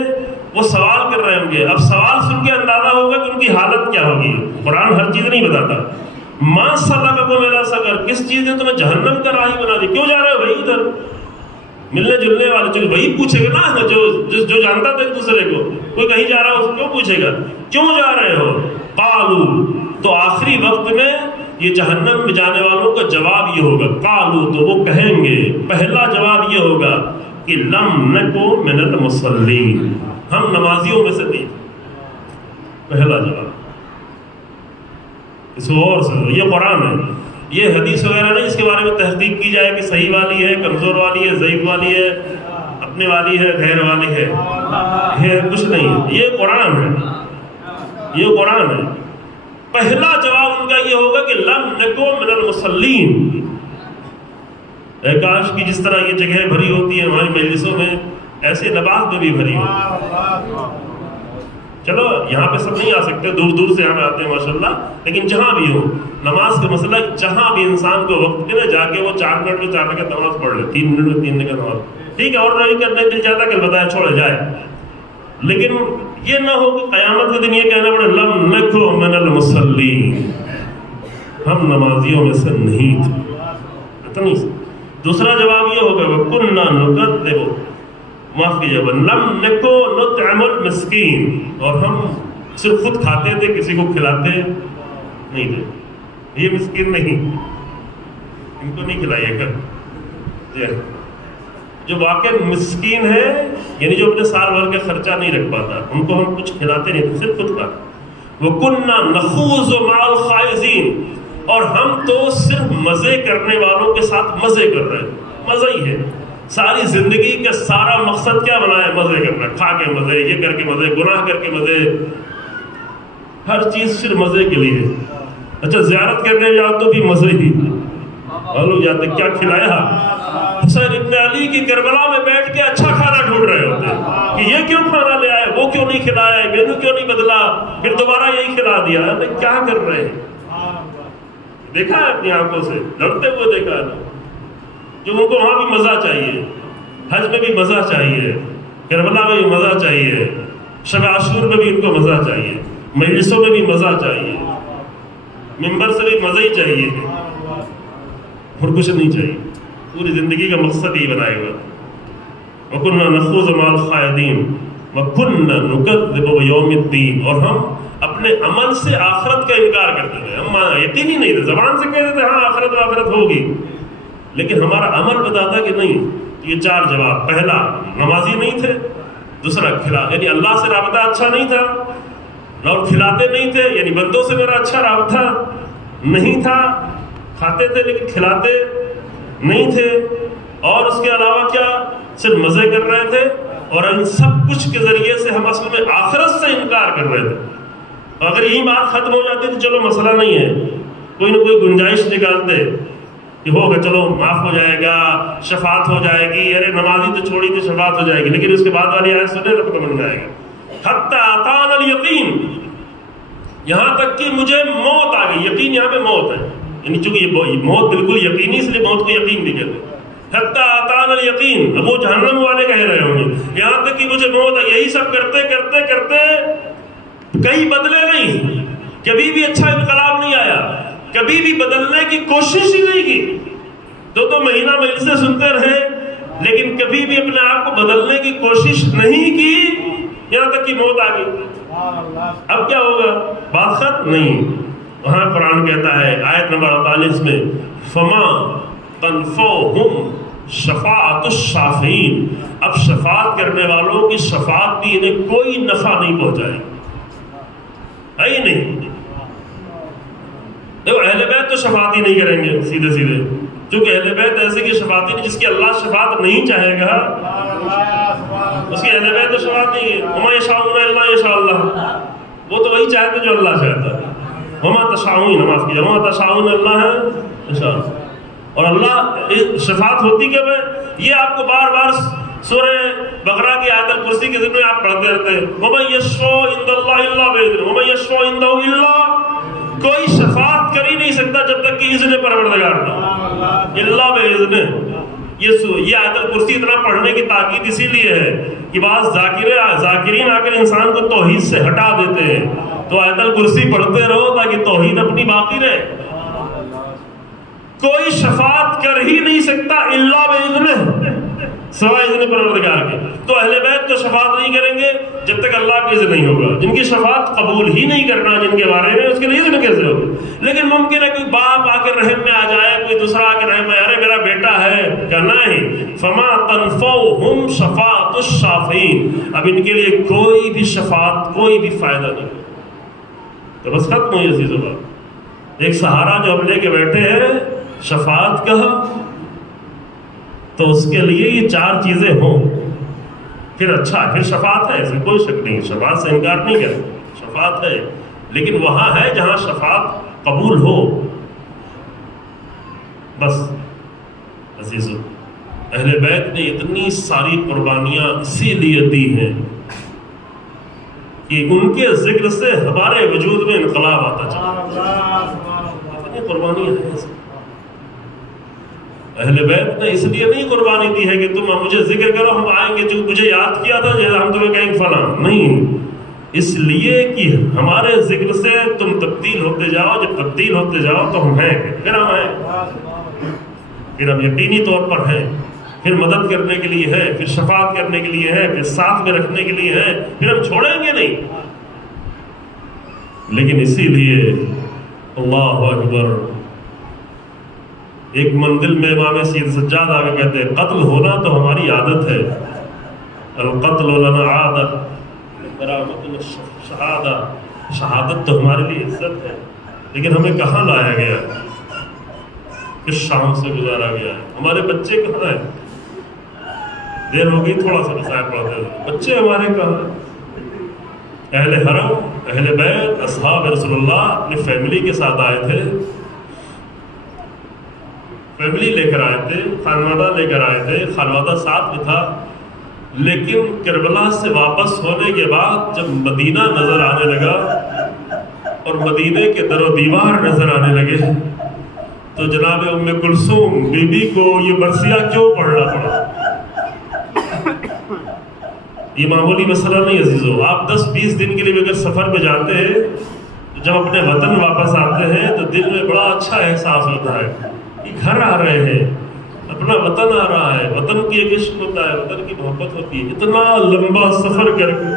وہ سوال کر رہے ہوں گے. اب سوال سن کے اندازہ ہوگا کہ ان کی حالت کیا ہوگی. قرآن ہر چیز نہیں بتاتا. ما سلککم الی سقر، کس چیز نے تمہیں جہنم کا راہی بنا دی، کیوں جا رہے ہو بھائی ادھر؟ ملنے جلنے والے چلو وہی پوچھے گا نا، جو جانتا تھا ایک دوسرے کو. کوئی کہیں جا رہا ہو اس کو پوچھے گا کیوں جا رہے ہو. قالو، تو آخری وقت میں یہ جہنم میں جانے والوں کا جواب یہ ہوگا. قالو، تو وہ کہیں گے، پہلا جواب یہ ہوگا کہ لم نکو من المصلین، ہم نمازیوں میں سے نہیں. پہلا جواب. اس کو اور سمجھو، یہ قرآن ہے، یہ حدیث وغیرہ نہیں اس کے بارے میں تحقیق کی جائے کہ صحیح والی ہے، کمزور والی ہے، ضعیف والی ہے، اپنے والی ہے، غیر والی ہے، یہ کچھ نہیں ہے. یہ قرآن ہے، یہ قرآن ہے. پہلا جواب ان کا یہ ہوگا کہ لم نکو من المصلین. اے کاش کی جس طرح یہ جگہیں بھری ہوتی ہیں ہماری مجلسوں میں، ایسے نبات میں بھی بھری ہوتی. چلو یہاں پہ سب نہیں آ سکتے، دور دور سے یہاں آتے ہیں ماشاءاللہ، لیکن جہاں بھی ہو نماز کا مسئلہ، جہاں بھی انسان کو وقت ملے جا کے وہ 4 منٹ میں 4 رکعت نماز پڑھ لے، 3 منٹ میں 3 رکعت نماز. ٹھیک ہے، اور نہیں کرنے دل چاہتا کہ بتایا چھوڑے جائے، لیکن یہ نہ ہو کہ قیامت کے دن یہ کہنا پڑے لم نکو من المصلین، ہم نمازیوں میں سے نہیں تھے. اتنی. دوسرا جواب یہ ہوگا وَكُنَّا نُكَذِّبُ، معاف کیجیے، لم نکو نطعم المسکین، اور ہم صرف خود کھاتے تھے، کسی کو کھلاتے نہیں تھے. یہ مسکین نہیں، ان کو نہیں کھلائیے گا. جو واقع مسکین ہے، یعنی جو اپنے سال بھر کا خرچہ نہیں رکھ پاتا، ان کو ہم کچھ کھلاتے نہیں تھے، صرف خود کھاتے. وَكُنَّا نَخُوضُ مَعَ الْخَائِضِينَ، اور ہم تو صرف مزے کرنے والوں کے ساتھ مزے کر رہے ہیں. مزہ ہی ہے، ساری زندگی کا سارا مقصد کیا بنا ہے؟ مزے کرنا، کھا کے مزے، یہ کر کے مزے، گناہ کر کے مزے، ہر چیز صرف مزے کے لیے۔ اچھا زیارت کرنے جاؤ تو بھی مزے ہی، لوگ جاتے کیا کھلایا؟ حسین ابن علی کی کربلا میں بیٹھ کے اچھا کھانا ڈھونڈ رہے ہوتے کہ یہ کیوں کھانا لے آئے، وہ کیوں نہیں کھلایا، مینو کیوں نہیں بدلا، پھر دوبارہ یہی کھلا دیا۔ کیا کر رہے ہیں؟ دیکھا ہے اپنی آنکھوں سے، لڑتے ہوئے دیکھا ہے نا، جو ان کو وہاں بھی مزہ چاہیے، حج میں بھی مزہ چاہیے، کربلا میں بھی مزہ چاہیے، شب عاشور میں بھی ان کو مزہ چاہیے، مجلسوں میں بھی مزہ چاہیے، ممبر سے بھی مزہ ہی چاہیے، اور کچھ نہیں چاہیے۔ پوری زندگی کا مقصد ہی بنائے گا۔ وَكُنَّا نَخُوضُ مَعَ الْخَائِضِينَ وَكُنَّا نُكَذِّبُ بِيَوْمِ الدِّينِ، اور ہم اپنے عمل سے آخرت کا انکار کرتے تھے، ہم یقین ہی نہیں تھے، زبان سے کہتے تھے ہاں آخرت ہوگی، لیکن ہمارا عمل بتاتا کہ نہیں۔ یہ چار جواب: پہلا نمازی نہیں تھے، دوسرا یعنی اللہ سے رابطہ اچھا نہیں تھا، اور کھلاتے نہیں تھے، یعنی بندوں سے میرا اچھا رابطہ نہیں تھا، کھاتے تھے لیکن کھلاتے نہیں تھے، اور اس کے علاوہ کیا صرف مزے کر رہے تھے، اور ان سب کچھ کے ذریعے سے ہم اصل میں آخرت سے انکار کر رہے تھے۔ اگر یہی بات ختم ہو جاتی تو چلو مسئلہ نہیں ہے، کوئی نہ کوئی گنجائش نکالتے کہ ہوگا، چلو معاف ہو جائے گا، شفاعت ہو جائے گی، ارے نمازی تو چھوڑی تھی شفاعت ہو جائے گی، لیکن اس کے بعد والی آیت سنے تو پتہ بن جائے گا۔ حتی اتانا الیقین، یہاں تک کہ مجھے موت آ گئی۔ یقین یہاں پہ موت ہے، یعنی چونکہ یہ موت بالکل یقینی، اس لیے موت کو یقین نہیں کہتے۔ حتی اتانا الیقین، اب وہ جہنم والے کہہ رہے ہوں گے یہاں تک کہ مجھے موت آ، یہی سب کرتے کرتے کرتے کہیں بدلے نہیں، کبھی بھی اچھا انقلاب نہیں آیا، کبھی بھی بدلنے کی کوشش ہی نہیں کی، 2 مہینہ مجلسیں سنتے رہے لیکن کبھی بھی اپنے آپ کو بدلنے کی کوشش نہیں کی، یہاں تک کہ موت آ گئی۔ اب کیا ہوگا؟ بات ختم نہیں۔ وہاں قرآن کہتا ہے آیت نمبر 48 میں، فما تنفعہم شفاعت الشافعین، اب شفاعت کرنے والوں کی شفاعت بھی انہیں کوئی نفع نہیں پہنچائے، ہے ہی نہیں۔ دیکھو اہل بیت تو شفاعت ہی نہیں کریں گے سیدھے سیدھے، کیونکہ اہل بیت ایسے کی شفاعت نہیں، جس کی اللہ شفاعت نہیں چاہے گا اس کی اہل بیت تو شفاعت نہیں ہے۔ وما یشاءون الا یشاء اللہ، وہ تو وہی چاہتے جو اللہ چاہتا ہے۔ وما تشاءون، معاف کیجیے، وما تشاءون اللہ ہے، اور اللہ شفاعت ہوتی کب ہے؟ یہ آپ کو بار بار سورہ بقرہ کی آیت الکرسی کے ذمہ آپ پڑھتے رہتے ہیں، وَمَن یشفع عند اللہ الا بإذنہ، وَمن یشفع عنده الا، کوئی شفاعت کر ہی نہیں سکتا جب تک کہ اذن پروردگار نہ، الا بإذنہ۔ یہ آیت الکرسی اتنا پڑھنے کی تاکید اسی لیے ہے کہ بعض ذاکرین آ کر انسان کو توحید سے ہٹا دیتے ہیں، تو آیت الکرسی پڑھتے رہو تاکہ توحید اپنی باقی رہے۔ کوئی شفاعت کر ہی نہیں سکتا الا بإذنہ، سوائے اذن پروردگار کے۔ تو اہل بیت تو شفاعت نہیں کریں گے جب تک اللہ کا اذن نہیں ہوگا، جن کی شفاعت قبول ہی نہیں کرنا جن کے بارے میں، اس کے لیے اذن کیسے ہوگا؟ لیکن ممکن ہے کوئی باپ آ کر رحم میں آ جائے، کوئی دوسرا آ کر رحم میں، ارے میرا بیٹا ہے، کہنا نہیں، فما تنفعہم شفاعت الشافعین، اب ان کے لیے کوئی بھی شفاعت کوئی بھی فائدہ نہیں، تو بس ختم ہوئی عزیزو بات۔ ایک سہارا جو ہم لے کے بیٹھے ہیں شفاعت کا، تو اس کے لیے یہ 4 چیزیں ہوں پھر اچھا، پھر شفاعت ہے، اسے کوئی شک نہیں، شفاعت سے انکار نہیں کریں، شفاعت ہے، لیکن وہاں ہے جہاں شفاعت قبول ہو۔ بس عزیزو، اہل بیت نے اتنی ساری قربانیاں اسی لیے دی ہیں کہ ان کے ذکر سے ہمارے وجود میں انقلاب آتا چلا، اتنی قربانیاں ہیں۔ اہل بیت نے اس لیے نہیں قربانی دی ہے کہ تم مجھے ذکر کرو، ہم آئیں گے جو مجھے یاد کیا تھا جیسے ہم تمہیں کہیں فلاں، نہیں، اس لیے کہ ہمارے ذکر سے تم تبدیل ہوتے جاؤ، جب تبدیل ہوتے جاؤ تو ہم ہیں، پھر ہم ہیں، پھر ہم یقینی طور پر ہیں، پھر مدد کرنے کے لیے ہے، پھر شفاعت کرنے کے لیے ہے، پھر ساتھ میں رکھنے کے لیے ہے، پھر ہم چھوڑیں گے نہیں۔ لیکن اسی لیے اللہ اکبر، ایک منزل میں امام سید سجاد آگے کہتے ہیں قتل ہونا تو ہماری عادت ہے، القتل لنا عادت، شہادت تو ہمارے لیے عزت ہے، لیکن ہمیں کہاں لایا گیا؟ کس شام سے گزارا گیا ہے؟ ہمارے بچے کہاں ہیں؟ دیر ہو گئی تھوڑا سا مسائل پڑھتے ہوئے. بچے ہمارے کہاں ہیں؟ اہل حرم، اہل بیت، اصحاب رسول اللہ اپنی فیملی کے ساتھ آئے تھے، فیملی لے کر آئے تھے، خانوادہ لے کر آئے تھے، خانوادہ ساتھ میں تھا. لیکن کربلا سے واپس ہونے کے بعد جب مدینہ نظر آنے لگا اور مدینے کے در و دیوار نظر آنے لگے تو جناب ام کلثوم بی بی کو یہ مرثیہ کیوں پڑھنا پڑا؟ یہ معمولی مسئلہ نہیں عزیزو. آپ 10-20 دن کے لیے اگر سفر میں جاتے ہیں تو جب اپنے وطن واپس آتے ہیں تو دل میں بڑا اچھا احساس ہوتا ہے کہ گھر آ رہے ہیں، اپنا وطن آ رہا ہے، وطن کی ایک عشق ہوتا ہے، وطن کی محبت ہوتی ہے. اتنا لمبا سفر کر کے،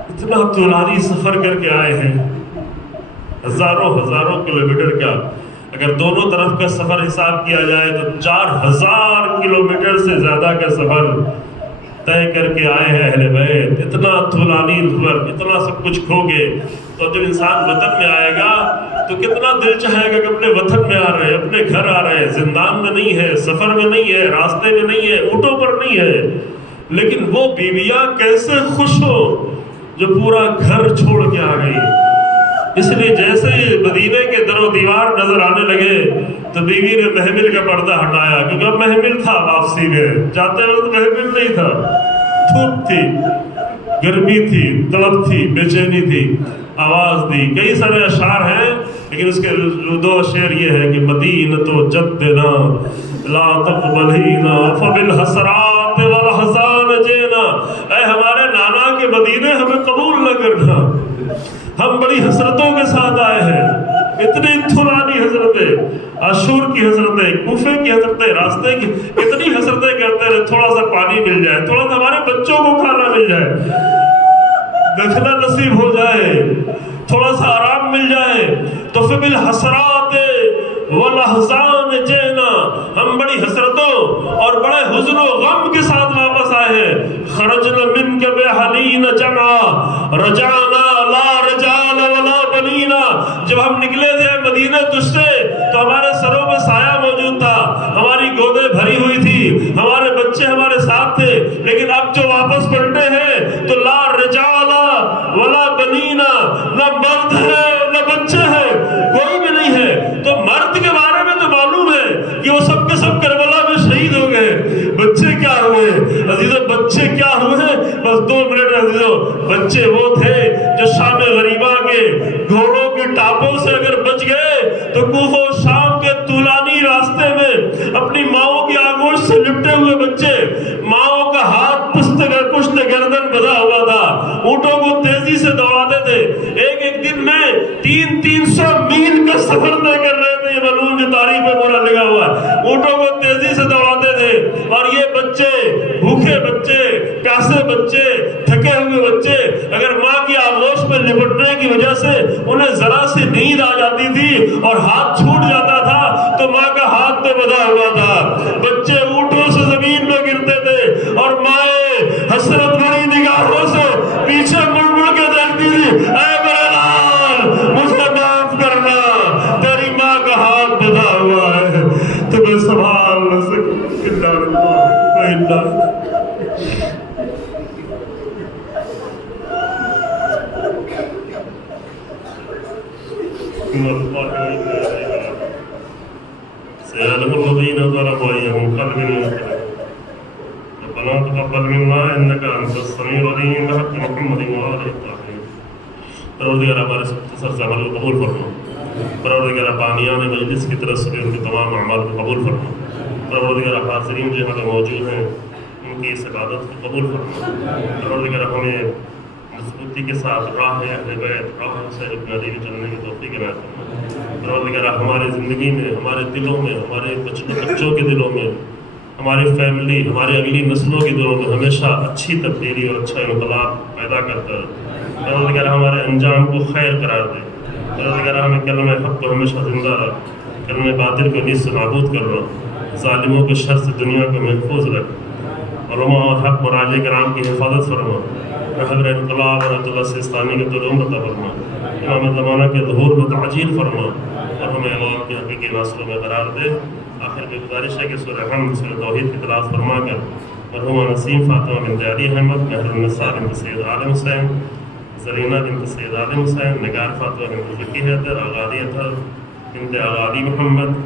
اتنا طولانی سفر کر کے آئے ہیں، ہزاروں کلومیٹر کا. اگر دونوں طرف کا سفر حساب کیا جائے تو 4000 کلومیٹر سے زیادہ کا سفر طے کر کے آئے ہیں اہل بیت. اتنا طولانی سفر، اتنا سب کچھ کھو گے تو جب انسان وطن میں آئے گا تو کتنا دل چاہے گا کہ اپنے وطن میں آ رہے ہیں، اپنے گھر آ رہے ہیں. زندان میں نہیں ہے، سفر میں نہیں ہے، راستے میں نہیں ہے، اونٹوں پر نہیں ہے. لیکن وہ بیویاں کیسے خوش ہو جو پورا گھر چھوڑ کے آ گئی. اس لیے جیسے ہی مدینے کے در و دیوار نظر آنے لگے تو بیوی نے محمل کا پردہ ہٹایا، کیونکہ اب محمل تھا واپسی میں، جاتے وقت محمل نہیں تھا. دھوپ تھی، گرمی تھی، تڑپ تھی، بے چینی تھی. آواز دی. کئی سارے اشعار ہیں لیکن اس کے 2 شعر یہ ہے کہ مدینۃ جدنا لا تقبلینا فبالحسرات والاحزان جینا. اے ہمارے نانا کے مدینے ہمیں قبول نہ کرنا، ہم بڑی حسرتوں کے ساتھ آئے ہیں. اتنی طولانی حسرتیں، عاشور کی حسرتیں، کوفے کی حسرتیں، راستے کی اتنی حسرتیں کرتے رہے. تھوڑا سا پانی مل جائے، تھوڑا سا ہمارے بچوں کو کھانا مل جائے، دفنہ نصیب ہو جائے، تھوڑا سا آرام مل جائے تو فبالحسرات والاحزان جینا. ہم بڑی حسرتوں اور بڑے حزن و غم کے ساتھ واپس آئے ہیں. خرجنا منک بحنین جمعا رجعنا لا رجال ولا بنینا. جب ہم نکلے تھے مدینہ تجھ سے تو ہمارے سروں میں سایہ موجود تھا، ہماری گودیں بھری ہوئی تھی، ہمارے بچے ہمارے ساتھ تھے. لیکن اب جو واپس پلٹے ہیں تو لا رجال ولا بنینا، نہ مرد ہے نہ بچے ہیں، کوئی بھی نہیں ہے. تو مرد کے بارے میں تو معلوم ہے کہ وہ سب کے سب کربلا میں شہید ہو گئے. بچے کیا ہوئے عزیزو؟ بچے کیا ہوئے؟ بس 2 منٹ عزیزو. بچے وہ تھے جو شام غریبہ کے گھوڑوں کے ٹاپوں سے اگر بچ گئے تو کوفہ و شام کے طولانی راستے میں اپنی ماؤں کی آغوش سے لپٹے ہوئے بچے، ماؤں کا ہاتھ پشت گردن بندھا ہوا تھا، اونٹوں کو تیزی سے دوڑاتے تھے. ایک دن میں 300 میل کا سفر طے کر رہے تھے. یہ معلوم جو تاریخ میں پورا لگا ہوا ہے. اونٹوں کو تیزی سے دوڑاتے تھے اور یہ بچے، بھوکے بچے، پیاسے بچے، تھکے ہوئے بچے، اگر ماں کی آغوش میں لپٹنے کی وجہ سے انہیں ذرا سی نیند آ جاتی تھی اور ہاتھ چھوٹ جاتا تھا تو ماں کا ہاتھ تو بندھا ہوا تھا. بچے اونٹوں سے زمین میں گرتے تھے اور مائیں حسرت بھری نگاہوں سے پیچھے مڑ کے دیکھتی تھی، اے میرے لال مجھے معاف کرنا، تیری ماں کا ہاتھ بندھا ہوا ہے، تمہیں سنبھال نہ سکوں. سيعلم الذين ظلموا أي منقلب ينقلبون. ربنا تقبل منا إنك أنت السميع العليم بحق محمد وآله الطاهرين. پروردگار ہمارے سب سے عمل کو قبول فرما. پروردگار بانیان مجلس کی طرف سے ان کے تمام اعمال کو قبول فرما. پروردگار حاضرین جو یہاں موجود ہیں ان کی اس عبادت کو قبول فرما. پروردگار ہمیں مضبوطی کے ساتھ راہ اہل بیت، راہ حسین ابن علی چلنے کی توفیق عنایت فرما. پروردگار ہماری زندگی میں، ہمارے دلوں میں، ہمارے بچوں کے دلوں میں، ہماری فیملی، ہمارے اگلی نسلوں کے دلوں میں ہمیشہ اچھی تبدیلی اور اچھا انقلاب پیدا کرتا ہے. پروردگار ہمارے انجام کو خیر قرار دے. پروردگار ہمیں کلمہ حق کو ہمیشہ زندہ رکھ، کلمہ باطل کو نیست نابود کر رہا، ظالموں کے شر سے دنیا کو محفوظ رکھ. علماء اور حق مراجع کرام کی حفاظت فرما. رہبر انقلاب رحمۃ اللہ سیستانی کے طول عمر عطا فرما. امام زمانہ کے ظہور میں تعجیل فرما. اور ہمیں عوام کے حقیقی ناصروں میں قرار دے. آخر میں گزارش ہے کہ سورہ حمد سورہ توحید کی تلاوت فرما کر مرحومہ نسیم فاطمہ بنت علی احمد، مہر النساء بنت سید عالم حسین، زرینہ بنت سید عالم حسین، نگار فاطمہ بنت ذکی حیدر، آغا علی اطہر بنت آغا علی محمد